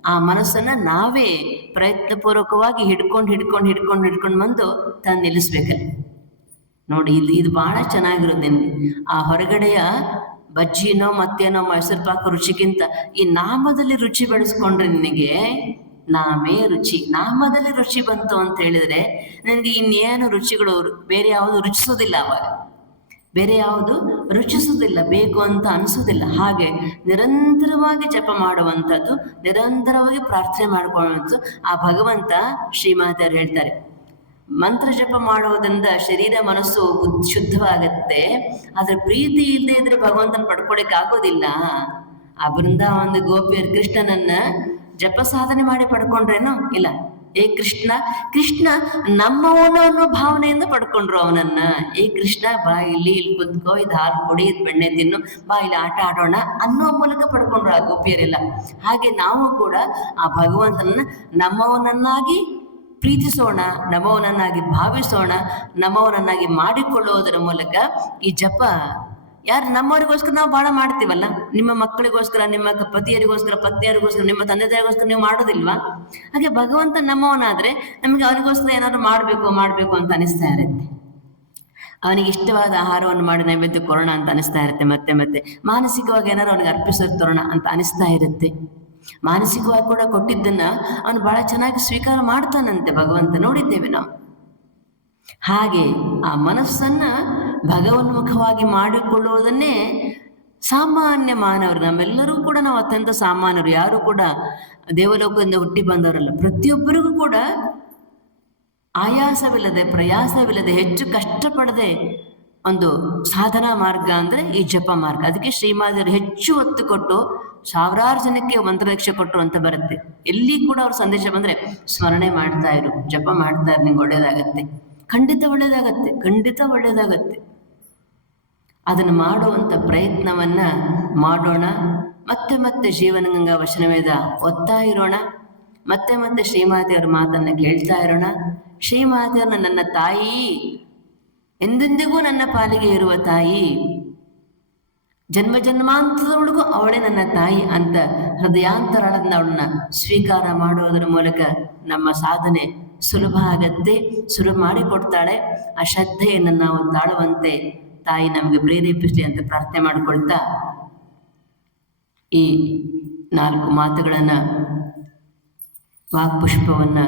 ಆ ಮನಸ್ಸನ್ನ ನಾವೇ ಪ್ರಯತ್ನಪೂರ್ವಕವಾಗಿ ಹಿಡ್ಕೊಂಡು ಬಂದು ತಂದು ನಿಲ್ಲಿಸ್ಬೇಕಲ್ಲ. ನೋಡಿ, ಇದು ಬಹಳ ಚೆನ್ನಾಗಿರೋದು. ನಿನ್ಗೆ ಆ ಹೊರಗಡೆಯ ಬಜ್ಜಿನೋ ಮತ್ತೇನೋ ಮೈಸೂರು ಪಾಕ ರುಚಿಗಿಂತ ಈ ನಾಮದಲ್ಲಿ ರುಚಿ ಬೆಳೆಸ್ಕೊಂಡ್ರೆ ನಿನಗೆ ನಾಮೇ ರುಚಿ. ನಾಮದಲ್ಲಿ ರುಚಿ ಬಂತು ಅಂತ ಹೇಳಿದ್ರೆ ನನಗೆ ಇನ್ನೇನು ರುಚಿಗಳು ಬೇರೆ ಯಾವುದು ರುಚಿಸೋದಿಲ್ಲ. ಅವಾಗ ಬೇರೆ ಯಾವುದು ರುಚಿಸೋದಿಲ್ಲ, ಬೇಕು ಅಂತ ಅನಿಸೋದಿಲ್ಲ. ಹಾಗೆ ನಿರಂತರವಾಗಿ ಜಪ ಮಾಡುವಂಥದ್ದು, ನಿರಂತರವಾಗಿ ಪ್ರಾರ್ಥನೆ ಮಾಡಿಕೊಳ್ಳುವಂಥದ್ದು. ಆ ಭಗವಂತ ಶ್ರೀಮಾತೆಯರು ಹೇಳ್ತಾರೆ, ಮಂತ್ರ ಜಪ ಮಾಡುವುದರಿಂದ ಶರೀರ ಮನಸ್ಸು ಶುದ್ಧವಾಗತ್ತೆ. ಆದರೆ ಪ್ರೀತಿ ಇಲ್ಲದೆ ಇದ್ರೆ ಭಗವಂತನ ಪಡ್ಕೊಳಕ್ಕೆ ಆಗೋದಿಲ್ಲ. ಆ ಬೃಂದಾವನದ ಗೋಪಿಯರು ಕೃಷ್ಣನನ್ನ ಜಪ ಸಾಧನೆ ಮಾಡಿ ಪಡ್ಕೊಂಡ್ರೇನೋ ಇಲ್ಲ. ಕೃಷ್ಣ ಕೃಷ್ಣ ನಮ್ಮವನು ಅನ್ನೋ ಭಾವನೆಯಿಂದ ಪಡ್ಕೊಂಡ್ರು ಅವನನ್ನ. ಕೃಷ್ಣ ಬಾ ಇಲ್ಲಿ ಕುತ್ಕೋ, ಇದು ಹಾಲು ಕೊಡಿ, ಇದು ಬೆಣ್ಣೆ ತಿನ್ನು, ಬಾ ಇಲ್ಲಿ ಆಟ ಆಡೋಣ ಅನ್ನೋ ಮೂಲಕ ಪಡ್ಕೊಂಡ್ರು ಆ ಗೋಪಿಯರೆಲ್ಲ. ಹಾಗೆ ನಾವು ಕೂಡ ಆ ಭಗವಂತನನ್ನ ನಮ್ಮವನನ್ನಾಗಿ ಪ್ರೀತಿಸೋಣ, ನಮ್ಮವನನ್ನಾಗಿ ಭಾವಿಸೋಣ, ನಮ್ಮವನನ್ನಾಗಿ ಮಾಡಿಕೊಳ್ಳುವುದರ ಮೂಲಕ ಈ ಜಪ ಯಾರು ನಮ್ಮವರಿಗೋಸ್ಕರ ನಾವು ಬಹಳ ಮಾಡ್ತೀವಲ್ಲ. ನಿಮ್ಮ ಮಕ್ಕಳಿಗೋಸ್ಕರ, ನಿಮ್ಮ ಪತಿಯರಿಗೋಸ್ಕರ, ಪತ್ನಿಯರಿಗೋಸ್ಕರ, ನಿಮ್ಮ ತಂದೆ ತಾಯಿಗೋಸ್ಕರ ನೀವು ಮಾಡೋದಿಲ್ವಾ? ಹಾಗೆ ಭಗವಂತ ನಮ್ಮವನಾದ್ರೆ ನಮಗೆ ಅವನಿಗೋಸ್ಕರ ಏನಾದ್ರು ಮಾಡಬೇಕು ಅಂತ ಅನಿಸ್ತಾ ಇರುತ್ತೆ. ಅವನಿಗೆ ಇಷ್ಟವಾದ ಆಹಾರವನ್ನು ಮಾಡಿ ನೈವೇದ್ಯ ಕೊರೋಣ ಅಂತ ಅನಿಸ್ತಾ ಇರುತ್ತೆ. ಮತ್ತೆ ಮಾನಸಿಕವಾಗಿ ಏನಾದ್ರು ಅವನಿಗೆ ಅರ್ಪಿಸೋದು ತರೋಣ ಅಂತ ಅನಿಸ್ತಾ ಇರುತ್ತೆ. ಮಾನಸಿಕವಾಗಿ ಕೂಡ ಕೊಟ್ಟಿದ್ದನ್ನ ಅವನು ಬಹಳ ಚೆನ್ನಾಗಿ ಸ್ವೀಕಾರ ಮಾಡ್ತಾನಂತೆ ಭಗವಂತ, ನೋಡಿದ್ದೇವೆ ನಾವು. ಹಾಗೆ ಆ ಮನಸ್ಸನ್ನ ಭಗವನ್ಮುಖವಾಗಿ ಮಾಡಿಕೊಳ್ಳುವುದನ್ನೇ ಸಾಮಾನ್ಯ ಮಾನವರು, ನಮ್ಮೆಲ್ಲರೂ ಕೂಡ ನಾವು ಅತ್ಯಂತ ಸಾಮಾನ್ಯರು. ಯಾರು ಕೂಡ ದೇವಲೋಕದಿಂದ ಹುಟ್ಟಿ ಬಂದವರಲ್ಲ. ಪ್ರತಿಯೊಬ್ಬರಿಗೂ ಕೂಡ ಆಯಾಸವಿಲ್ಲದೆ, ಪ್ರಯಾಸವಿಲ್ಲದೆ, ಹೆಚ್ಚು ಕಷ್ಟಪಡದೆ ಒಂದು ಸಾಧನಾ ಮಾರ್ಗ ಅಂದರೆ ಈ ಜಪ ಮಾರ್ಗ. ಅದಕ್ಕೆ ಶ್ರೀಮಾತೆಯರು ಹೆಚ್ಚು ಒತ್ತು ಕೊಟ್ಟು ಸಾವಿರಾರು ಜನಕ್ಕೆ ಮಂತ್ರದೀಕ್ಷೆ ಕೊಟ್ಟರು ಅಂತ ಬರುತ್ತೆ. ಎಲ್ಲಿ ಕೂಡ ಅವ್ರ ಸಂದೇಶ ಬಂದರೆ ಸ್ಮರಣೆ ಮಾಡ್ತಾ ಇರು, ಜಪ ಮಾಡ್ತಾ ಇರು, ನಿಂಗೆ ಒಳ್ಳೇದಾಗತ್ತೆ, ಖಂಡಿತ ಒಳ್ಳೇದಾಗತ್ತೆ. ಅದನ್ನು ಮಾಡುವಂಥ ಪ್ರಯತ್ನವನ್ನ ಮಾಡೋಣ. ಮತ್ತೆ ಜೀವನಗಂಗಾ ವಚನವೇದ ಓದ್ತಾ ಇರೋಣ. ಮತ್ತೆ ಶ್ರೀಮಾತೆಯವರ ಮಾತನ್ನ ಕೇಳ್ತಾ ಇರೋಣ. ಶ್ರೀಮಾತೆಯವ್ರನ್ನ ನನ್ನ ತಾಯಿ, ಎಂದೆಂದಿಗೂ ನನ್ನ ಪಾಲಿಗೆ ಇರುವ ತಾಯಿ, ಜನ್ಮಾಂತರದೊಳಗೂ ಅವಳೇ ನನ್ನ ತಾಯಿ ಅಂತ ಹೃದಯಾಂತರಾಳದಿಂದ ಅವಳನ್ನ ಸ್ವೀಕಾರ ಮಾಡುವುದರ ಮೂಲಕ ನಮ್ಮ ಸಾಧನೆ ಸುಲಭ ಆಗತ್ತೆ, ಸುಲಭ ಮಾಡಿಕೊಡ್ತಾಳೆ. ಆ ಶ್ರದ್ಧೆಯನ್ನು ನಾವು ತಾಳುವಂತೆ ತಾಯಿ ನಮಗೆ ಪ್ರೇರೇಪಿಸಲಿ ಅಂತ ಪ್ರಾರ್ಥನೆ ಮಾಡಿಕೊಳ್ತಾ ಈ 4 ಮಾತುಗಳನ್ನು, ವಾಕ್ಪುಷ್ಪವನ್ನು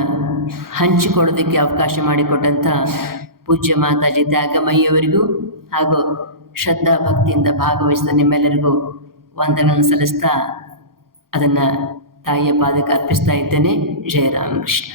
ಹಂಚಿಕೊಳ್ಳೋದಕ್ಕೆ ಅವಕಾಶ ಮಾಡಿಕೊಟ್ಟಂಥ ಪೂಜ್ಯ ಮಾತಾಜಿ ತ್ಯಾಗಮಯ್ಯವರಿಗೂ ಹಾಗೂ ಶ್ರದ್ಧಾ ಭಕ್ತಿಯಿಂದ ಭಾಗವಹಿಸಿದ ನಿಮ್ಮೆಲ್ಲರಿಗೂ ವಂದನೆಗಳನ್ನು ಸಲ್ಲಿಸ್ತಾ ಅದನ್ನು ತಾಯಿಯ ಪಾದಕ್ಕೆ ಅರ್ಪಿಸ್ತಾ ಇದ್ದೇನೆ. ಜಯ ರಾಮಕೃಷ್ಣ.